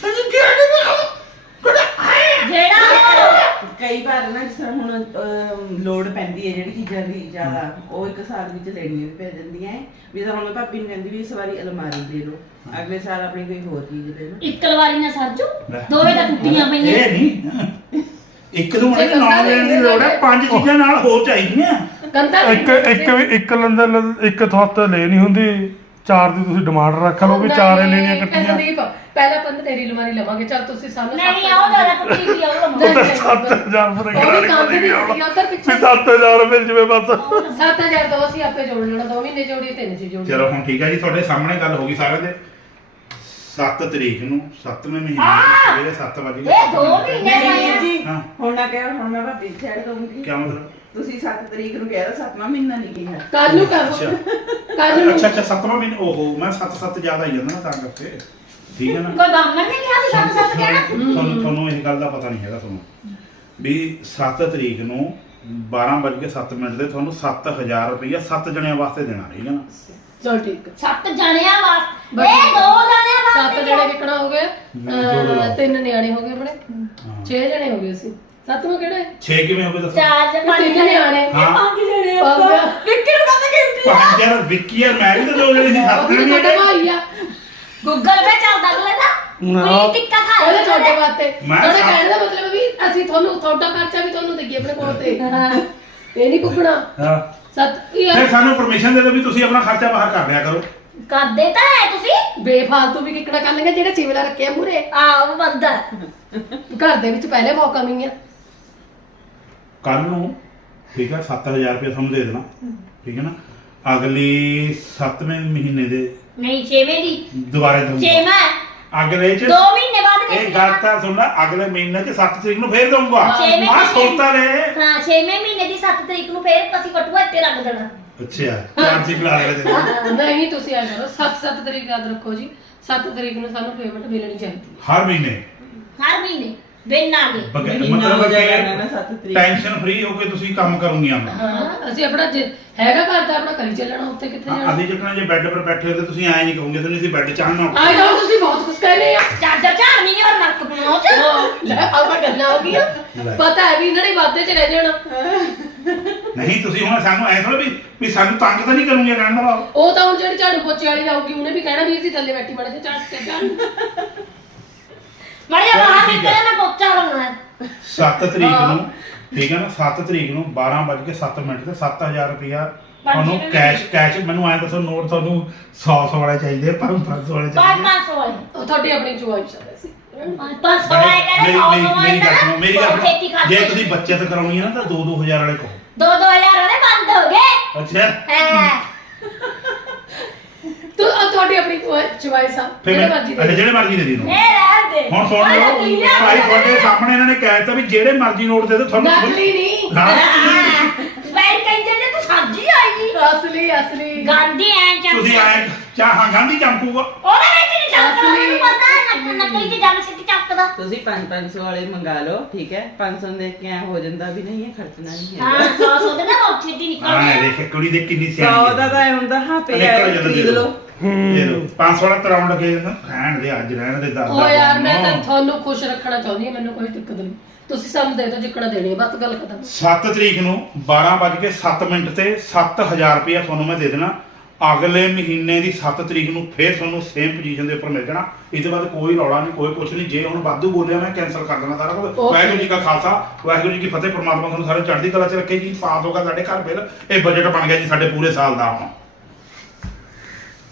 Speaker 3: ਜਿਹੜਾ
Speaker 4: ਕਈ ਵਾਰ ਨਾ ਜਿਸ ਤਰ੍ਹਾਂ ਹੁਣ ਅਮ, ਲੋੜ ਪੈਂਦੀ ਹੈ ਜਿਹੜੀ ਚੀਜ਼ਾਂ ਦੀ ਜ਼ਿਆਦਾ, ਉਹ ਇੱਕ ਸਾਲ ਵਿੱਚ ਲੈਣੀਆਂ ਵੀ ਪੈ ਜਾਂਦੀਆਂ ਹੈ। ਵੀ ਤਾਂ ਹੁਣ ਮੈਂ ਭਾਬੀ ਨੂੰ ਕਹਿੰਦੀ ਵੀ ਇਸ ਵਾਰੀ ਅਲਮਾਰੀ ਦੇ ਲਓ, ਅਗਲੇ ਸਾਲ ਆਪਣੀ ਕੋਈ ਹੋਰ ਚੀਜ਼ ਲੈ ਲਓ।
Speaker 3: ਇੱਕ ਵਾਰੀ ਨਾ ਸਰਜੂ ਦੋਵੇਂ ਤਾਂ ਟੁੱਟੀਆਂ ਪਈਆਂ।
Speaker 1: ਇਹ ਨਹੀਂ ਇੱਕ ਨੂੰ ਹੁਣ ਨੌ ਲੈਣ ਦੀ ਲੋੜ ਹੈ, ਪੰਜ ਚੀਜ਼ਾਂ ਨਾਲ ਹੋਰ ਚਾਹੀਦੀਆਂ।
Speaker 2: ਕੰਤਾ
Speaker 5: ਇੱਕ ਇੱਕ ਇੱਕ ਲੰਦਰ ਇੱਕ ਥੋਤ ਲੈ ਨਹੀਂ ਹੁੰਦੀ, ਚਾਰ ਦੀ ਤੁਸੀਂ ਡਿਮਾਂਡ ਰੱਖ ਲਓ ਵੀ ਚਾਰ ਹੀ ਲੈਣੀਆਂ ਇਕੱਠੀਆਂ।
Speaker 2: ਸੰਦੀਪ ਪਹਿਲਾਂ ਪੰਦ ਤੇਰੀ ਲਮਾਰੀ ਲਵਾਂਗੇ ਚਲ ਤੁਸੀਂ ਸਾਨੂੰ
Speaker 3: ਨਹੀਂ ਆਓ ਜ਼ਿਆਦਾ ਟੁੱਟੀ ਵੀ ਆਓ
Speaker 2: ਨਹੀਂ, ਨਹੀਂ,
Speaker 5: ਸੱਤ ਹਜ਼ਾਰ ਰੁਪਏ
Speaker 2: ਉਹ ਵੀ
Speaker 5: ਕਰਾਣੀ
Speaker 2: ਕੰਮ ਦੀ
Speaker 5: ਪਏਗੀ
Speaker 2: ਦਿੱਤੀ ਆ, ਉੱਧਰ ਪਿੱਛੇ
Speaker 5: ਵੀ ਸੱਤ ਹਜ਼ਾਰ ਰੁਪਏ ਜਿਵੇਂ ਬਸ
Speaker 2: ਸੱਤ ਹਜ਼ਾਰ ਦੋ ਅਸੀਂ ਆਪੇ ਜੋੜ ਲੈਣਾ, ਦੋ ਮਹੀਨੇ ਜੋੜੀ ਤਿੰਨ ਚ ਜੋੜੀ।
Speaker 1: ਚਲੋ ਹੁਣ ਠੀਕ ਹੈ ਜੀ, ਤੁਹਾਡੇ ਸਾਹਮਣੇ ਗੱਲ ਹੋ ਗਈ ਸਾਰਿਆਂ ਦੇ। ਸੱਤ ਤਰੀਕ ਨੂੰ ਸੱਤਵੇਂ ਮਹੀਨੇ ਦੇ ਸਵੇਰੇ ਸੱਤ ਵਜੇ
Speaker 3: ਇਹ ਦੋ ਮਹੀਨੇ
Speaker 4: ਨਹੀਂ
Speaker 3: ਆਇਆ।
Speaker 4: ਜੀ,
Speaker 1: ਹਾਂ।
Speaker 4: ਹੁਣ ਨਾ ਕਹਿ, ਹੁਣ ਮੈਂ ਭਾਬੀ ਛੱਡ ਦਊਂਗੀ।
Speaker 1: ਕੀ ਮਤਲਬ?
Speaker 4: ਤੁਸੀਂ ਸੱਤ ਤਰੀਕ ਨੂੰ ਕਹਿ ਰਹੇ, ਸੱਤਵਾਂ ਮਹੀਨਾ ਨਹੀਂ ਕਿਹਾ।
Speaker 2: ਕੱਲ ਨੂੰ ਕਰ
Speaker 1: ਅੱਛਾ
Speaker 2: ਕੱਲ ਨੂੰ
Speaker 1: ਅੱਛਾ ਅੱਛਾ ਸੱਤਵਾਂ ਮਹੀਨਾ। ਓਹੋ ਮੈਂ ਸੱਤ ਸੱਤ ਜ਼ਿਆਦਾ ਹੀ ਜਾਂਦਾ ਨਾ ਤਾਂ ਕਰਕੇ। ਠੀਕ ਹੈ ਨਾ।
Speaker 3: ਕੋਈ ਬਾਹਮਣ ਨੇ ਕਿਹਾ ਵੀ ਸੱਤ ਸੱਤ ਕਹਿਣਾ।
Speaker 1: ਤੁਹਾਨੂੰ ਤੁਹਾਨੂੰ ਇਹ ਗੱਲ ਦਾ ਪਤਾ ਨਹੀਂ ਹੈਗਾ ਤੁਹਾਨੂੰ ਵੀ ਸੱਤ ਤਰੀਕ ਨੂੰ ਬਾਰਾਂ ਵੱਜ ਕੇ ਸੱਤ ਮਿੰਟ ਤੇ ਤੁਹਾਨੂੰ ਸੱਤ ਹਜ਼ਾਰ ਰੁਪਈਆ ਸੱਤ ਜਣਿਆਂ ਵਾਸਤੇ ਦੇਣਾ ਠੀਕ ਹੈ ਨਾ।
Speaker 2: ਚਲ ਠੀਕ ਆ।
Speaker 3: ਸੱਤ ਜਣਿਆਂ ਵਾਸਤੇ ਇਹ ਦੋ ਜਣਿਆਂ ਵਾਸਤੇ
Speaker 2: ਸੱਤ ਜਣੇ ਕਿਕਣਾ ਹੋ ਗਏ
Speaker 1: ਦੋ
Speaker 2: ਅਹ, ਤਿੰਨ ਨਿਆਣੇ ਹੋ ਗਏ ਆਪਣੇ
Speaker 1: ਹਾਂ।
Speaker 2: ਛੇ ਜਣੇ ਹੋ ਗਏ ਅਸੀਂ ਸੱਤਵਾਂ ਕਿਹੜਾ ਹੈ
Speaker 1: ਛੇ ਕਿਵੇਂ ਹੋ ਗਏ ਦੱਸੋ?
Speaker 3: ਚਾਰ ਜਣੇ
Speaker 2: ਤਿੰਨ ਨਿਆਣੇ
Speaker 1: ਹਾਂ।
Speaker 3: ਪੰਜ ਜਣੇ
Speaker 2: ਪੰਜ।
Speaker 3: ਆਪਾਂ ਵਿੱਕੀ ਨੂੰ ਪਤਾ ਕਹਿੰਦੀ ਆ
Speaker 1: ਪੰਜ ਯਾਰ ਵਿੱਕੀ ਯਾਰ ਮੈਂ ਵੀ ਤਾਂ ਦੋ ਜਣੇ ਸੀ, ਸੱਤ
Speaker 2: ਉਹ ਵੀ
Speaker 1: ਜਣੇ
Speaker 2: ਤੁਹਾਡਾ
Speaker 1: ਨਹੀਂ
Speaker 2: ਭਾਈ ਆ
Speaker 3: ਗੂਗਲ ਪੇ ਚੱਲਦਾ ਅਗਲੇ ਦਾ
Speaker 5: ਨਾ।
Speaker 3: ਪਨੀਰ ਟਿੱਕਾ ਖਾ
Speaker 2: ਉਹਦੇ ਤੁਹਾਡੇ ਵਾਸਤੇ
Speaker 1: ਮੈਂ
Speaker 2: ਤੁਹਾਡੇ
Speaker 1: ਸੱਤ-
Speaker 2: ਕਹਿਣ ਦਾ ਮਤਲਬ ਵੀ ਅਸੀਂ ਤੁਹਾਨੂੰ ਤੁਹਾਡਾ ਖਰਚਾ ਵੀ ਤੁਹਾਨੂੰ ਦੇਈਏ ਆਪਣੇ ਕੋਲ ਤੇ ਇਹ ਨਹੀਂ ਕੁੱਕਣਾ
Speaker 1: ਹਾਂ।
Speaker 2: ਸੱਤ
Speaker 1: ਫਿਰ
Speaker 2: ਯਾਰ
Speaker 1: ਸਾਨੂੰ ਪਰਮਿਸ਼ਨ ਦੇ ਦਿਓ ਵੀ ਤੁਸੀਂ ਆਪਣਾ ਖਰਚਾ ਬਾਹਰ ਕਰ ਲਿਆ ਕਰੋ।
Speaker 3: ਕਰਦੇ ਤਾਂ ਹੈ ਤੁਸੀਂ
Speaker 2: ਬੇਫਾਲਤੂ ਵੀ ਕਿਕਣਾ ਕਰ ਲੈਂਗੇ ਜਿਹੜੇ ਸਿਵਲਾ ਰੱਖਿਆ ਮੂਰੇ
Speaker 3: ਆਹ ਬੰਦਾ
Speaker 2: ਘਰ ਦੇ ਵਿੱਚ ਪਹਿਲੇ ਬਹੁਤ ਕਮੀ ਆ
Speaker 1: ਕੱਲ ਨੂੰ ਠੀਕ ਹੈ ਸੱਤ ਹਜ਼ਾਰ ਰੁਪਏ ਤੁਹਾਨੂੰ ਦੇ ਦੇਣਾ ਠੀਕ ਹੈ ਨਾ। ਅਗਲੀ ਸੱਤਵੇਂ ਮਹੀਨੇ ਦੇ
Speaker 3: ਨਹੀਂ ਛੇਵੇਂ ਦੀ
Speaker 1: ਦੁਬਾਰੇ ਦਊਂਗਾ।
Speaker 3: ਛੇਵਾਂ
Speaker 1: ਅਗਲੇ ਚ
Speaker 3: ਦੋ ਮਹੀਨੇ ਬਾਅਦ
Speaker 1: ਇਹ
Speaker 3: ਕਿਸੇ
Speaker 1: ਗੱਲ ਤਾਂ ਸੁਣ ਲੈ, ਅਗਲੇ ਮਹੀਨੇ ਚ ਸੱਤ ਤਰੀਕ ਨੂੰ ਫੇਰ ਦਊਂਗਾ।
Speaker 3: ਛੇਵੇਂ
Speaker 1: ਆ
Speaker 3: ਮਹੀਨੇ।
Speaker 1: ਸੁਣਤਾ ਲੈ।
Speaker 3: ਹਾਂ ਛੇਵੇਂ ਮਹੀਨੇ ਦੀ ਸੱਤ ਤਰੀਕ ਨੂੰ ਫੇਰ ਅਸੀਂ ਕਟੂਆ ਇੱਥੇ ਰੱਖ ਦੇਣਾ।
Speaker 1: ਅੱਛਾ ਚਾਰ ਜੀ ਬੁਲਾ ਲੈ ਦੇ।
Speaker 2: ਨਹੀਂ ਤੁਸੀਂ ਆ ਕਰੋ ਸੱਤ ਸੱਤ ਤਰੀਕ ਯਾਦ ਰੱਖੋ ਜੀ ਸੱਤ ਤਰੀਕ ਨੂੰ ਸਾਨੂੰ ਪੇਮੈਂਟ ਮਿਲਣੀ ਚਾਹੀਦੀ
Speaker 1: ਹਰ ਮਹੀਨੇ
Speaker 3: ਹਰ ਮਹੀਨੇ ਬਿਨ ਆ ਗਏ
Speaker 1: ਬਗੈ-
Speaker 4: ਮਹੀਨਾ ਹੋ
Speaker 1: ਮਤਲਬ
Speaker 4: ਜਾਏਗਾ ਨਾ
Speaker 1: ਕਿ
Speaker 4: ਸੱਤ ਤਰੀਕ।
Speaker 1: ਟੈਨਸ਼ਨ ਫ੍ਰੀ ਹੋ ਕੇ ਤੁਸੀਂ ਕੰਮ ਕਰੋਗੀਆਂ।
Speaker 2: ਹਾਂ ਅਸੀਂ ਆਪਣਾ ਜੇ ਹੈਗਾ ਘਰ ਤਾਂ ਆਪਣਾ ਕਰੀ ਚੱਲਣਾ ਉੱਥੇ ਕਿੱਥੇ ਜਾਣਾ
Speaker 1: ਅਸੀਂ ਜਿੱਕਣਾ ਜੇ ਬੈੱਡ ਪਰ ਬੈਠੇ ਹੋ ਤੇ ਤੁਸੀਂ ਐਂ ਨਹੀਂ ਕਹੋਗੇ ਤੁਸੀਂ ਬੈੱਡ ਚਾਹਣਾ।
Speaker 2: ਆਈ ਜਾਓ ਤੁਸੀਂ ਬਹੁਤ ਕੁਝ ਕਹਿ ਰਹੇ ਆ
Speaker 1: ਲੈ।
Speaker 2: ਪਤਾ ਹੈ ਵੀ ਇਹਨਾਂ ਨੇ ਵਾਧੇ ਚ ਰਹਿ ਜਾਣਾ।
Speaker 1: ਨਹੀਂ ਤੁਸੀਂ ਹੁਣ ਸਾਨੂੰ ਐ ਥੋੜਾ ਵੀ ਵੀ ਸਾਨੂੰ ਤੰਗ ਤਾਂ ਨਹੀਂ ਕਰੂਗੇ ਰਹਿਣ ਦਾ ਭਾਵ।
Speaker 2: ਉਹ ਤਾਂ ਹੁਣ ਜਿਹੜੀ ਝਾੜੂ ਪੋਚੇ ਵਾਲੀ ਆਊਗੀ ਉਹਨੇ ਵੀ ਕਹਿਣਾ ਵੀ ਅਸੀਂ ਥੱਲੇ ਬੈਠੀ ਮੜੇ ਤੇ ਝਾੜ ਕੇ ਝਾੜੂ
Speaker 3: ਮੜਿਆ ਬਾਹਰ ਨਿਕਲੇ ਨਾ ਪੋਚਾ ਲਾਉਣਾ।
Speaker 1: ਸੱਤ ਤਰੀਕ ਨੂੰ ਠੀਕ ਹੈ ਨਾ, ਸੱਤ ਤਰੀਕ ਨੂੰ ਬਾਰਾਂ ਵੱਜ ਕੇ ਸੱਤ ਮਿੰਟ ਤੇ ਸੱਤ ਹਜ਼ਾਰ ਰੁਪਇਆ ਤੁਹਾਨੂੰ ਕੈਸ਼ ਕੈਸ਼ ਮੈਨੂੰ ਐਂ ਦੱਸੋ ਨੋਟ ਤੁਹਾਨੂੰ ਸੌ ਸੌ ਵਾਲੇ ਚਾਹੀਦੇ ਪੰਜ ਪੰਜ ਸੌ ਵਾਲੇ
Speaker 3: ਪੰਜ
Speaker 1: ਚਾਹੀਦੇ?
Speaker 3: ਪੰਜ ਸੌ ਵਾਲੇ
Speaker 2: ਉਹ ਤੁਹਾਡੀ ਆਪਣੀ ਚੁਆਇਸ ਹੈ ਸੀ।
Speaker 3: ਪੰਜ ਸੌ ਵਾਲੇ ਕਹਿੰਦੇ
Speaker 1: ਮੇਰੀ
Speaker 3: ਸੌ
Speaker 1: ਮੇਰੀ
Speaker 3: ਸੌ ਵਾਲੇ
Speaker 1: ਮੇਰੀ ਗੱਲ ਸੁਣੋ ਮੇਰੀ ਗੱਲ
Speaker 3: ਛੇਤੀ
Speaker 1: ਸੁਣੋ।
Speaker 3: ਖਾ
Speaker 1: ਜੇ ਤੁਸੀਂ ਬੱਚਤ ਕਰਾਉਣੀ ਹੈ ਨਾ ਤਾਂ ਦੋ ਦੋ ਹਜ਼ਾਰ ਵਾਲੇ ਕਹੋ।
Speaker 3: ਦੋ ਦੋ ਹਜ਼ਾਰ ਵਾਲੇ ਬੰਦ ਹੋ ਗਏ।
Speaker 1: ਅੱਛਾ
Speaker 3: ਹਾਂ
Speaker 2: ਤੂੰ ਉਹ ਤੁਹਾਡੀ ਆਪਣੀ ਚੁਆਇਸ ਆ
Speaker 1: ਫਿਰ
Speaker 2: ਜਿਹੜੇ
Speaker 1: ਮੈਂ-
Speaker 2: ਮਰਜ਼ੀ
Speaker 1: ਅੱਛਾ
Speaker 2: ਦੇ
Speaker 1: ਜਿਹੜੇ ਮਰਜ਼ੀ ਦੇ ਦੀ ਨੂੰ
Speaker 3: ਇਹ ਰਹਿਣ ਦੇ
Speaker 1: ਹੁਣ ਸੁਣ
Speaker 3: ਉਹਨੇ
Speaker 1: ਲਓ
Speaker 3: ਨਕਲੀ ਲਿਆ
Speaker 1: ਭਾਈ
Speaker 3: ਕੇ
Speaker 1: ਤੁਹਾਡੇ ਸਾਹਮਣੇ ਇਹਨਾਂ ਨੇ ਕਹਿ ਦਿੱਤਾ ਵੀ ਜਿਹੜੇ ਮਰਜ਼ੀ ਨੋਟ ਦੇ ਦਿਓ ਤੁਹਾਨੂੰ
Speaker 2: ਨਕਲੀ ਨਹੀਂ
Speaker 1: ਹਾਂ
Speaker 3: ਮੈਂ ਕਹਿੰਦੇ ਨੇ ਤੂੰ ਸਬਜ਼ੀ ਆਈ
Speaker 2: ਅਸਲੀ ਅਸਲੀ
Speaker 3: ਗਾਂਧੀ ਐਂ ਚੱਲ
Speaker 1: ਤੁਸੀਂ ਆਏ ਚਾਹਾਂ ਗਾਂਧੀ ਚਮਕੂਗਾ
Speaker 3: ਉਹਦਾ ਵਿੱਚ ਨਹੀਂ ਚੱਕਦਾ ਮੈਨੂੰ ਪਤਾ ਹੈ ਨਕ- ਨਕਲੀ ਦੀ ਜੰਮ ਸਿੱਟ ਚੱਕਦਾ
Speaker 4: ਤੁਸੀਂ ਪੰਜ ਪੰਜ ਸੌ ਵਾਲੇ ਮੰਗਾ ਲਓ ਠੀਕ ਹੈ। ਪੰਜ ਸੌ ਦੇਖ ਕੇ ਐ ਹੋ ਜਾਂਦਾ ਵੀ ਨਹੀਂ ਇਹ ਖਰਚਣਾ ਨਹੀਂ ਹੈ।
Speaker 3: ਹਾਂ ਸੌ ਸੌ ਦੇ ਨਾ ਬਹੁਤ ਛੇਤੀ ਨਿਕਲਦੇ
Speaker 1: ਹਾਂ
Speaker 3: ਆ।
Speaker 1: ਦੇਖ ਕੁੜੀ ਦੇ ਕਿੰਨੀ ਸਿਆਣੀ
Speaker 4: ਸੌ ਦਾ ਤਾਂ ਐ ਹੁੰਦਾ ਹਾਂ ਪਿਆ
Speaker 1: ਨਿਕਲ ਜਾਂਦਾ
Speaker 4: ਖਰੀਦ ਲਓ।
Speaker 1: ਦੇ ਦਿਓ ਪੰਜ ਸੌ ਵਾਲਾ ਤਰਾਉਣ ਲੱਗੇ ਜਾਂਦਾ ਰਹਿਣ ਦੇ ਅੱਜ ਰਹਿਣ ਦੇ ਦਸ
Speaker 2: ਉਹ ਯਾਰ ਮੈਂ ਤਾਂ ਤੁਹਾਨੂੰ ਖੁਸ਼ ਰੱਖਣਾ ਚਾਹੁੰਦੀ ਹਾਂ, ਮੈਨੂੰ ਕੋਈ ਦਿੱਕਤ ਨਹੀਂ। ਤੁਸੀਂ ਸਾਨੂੰ ਦੇ ਦਿਓ ਜਿੱਕਣਾ ਦੇਣੀ ਹੈ, ਬਸ ਗੱਲ ਖਤਮ।
Speaker 1: ਸੱਤ ਤਰੀਕ ਨੂੰ ਬਾਰਾਂ ਵੱਜ ਕੇ ਸੱਤ ਮਿੰਟ ਤੇ ਸੱਤ ਹਜ਼ਾਰ ਰੁਪਇਆ ਤੁਹਾਨੂੰ ਮੈਂ ਦੇ ਦੇਣਾ। ਅਗਲੇ ਮਹੀਨੇ ਦੀ ਸੱਤ ਤਰੀਕ ਨੂੰ ਫੇਰ ਤੁਹਾਨੂੰ ਸੇਮ ਪੋਜੀਸ਼ਨ ਦੇ ਉੱਪਰ ਮਿਲ ਜਾਣਾ। ਇਹ ਤੋਂ ਬਾਅਦ ਕੋਈ ਰੌਲਾ ਨਹੀਂ, ਕੋਈ ਕੁਛ ਨਹੀਂ। ਜੇ ਹੁਣ ਵਾਧੂ ਬੋਲਿਆ ਮੈਂ ਕੈਨਸਲ ਕਰ ਦੇਣਾ ਸਾਰਾ ਕੁਝ।
Speaker 2: Okay.
Speaker 1: ਵਾਹਿਗੁਰੂ ਜੀ ਕਾ ਖਾਲਸਾ ਵਾਹਿਗੁਰੂ ਜੀ ਕੀ ਫਤਿਹ। ਪ੍ਰਮਾਤਮਾ ਤੁਹਾਨੂੰ ਸਾਰੇ ਚੜ੍ਹਦੀ ਕਲਾ 'ਚ ਰੱਖੇ ਜੀ। ਪਾਸ ਹੋਗਾ ਸਾਡੇ ਘਰ ਬਿੱਲ। ਇਹ ਬਜਟ ਬਣ ਗਿਆ ਜੀ ਸਾਡੇ ਪੂਰੇ ਸਾਲ ਦਾ ਹੁਣ।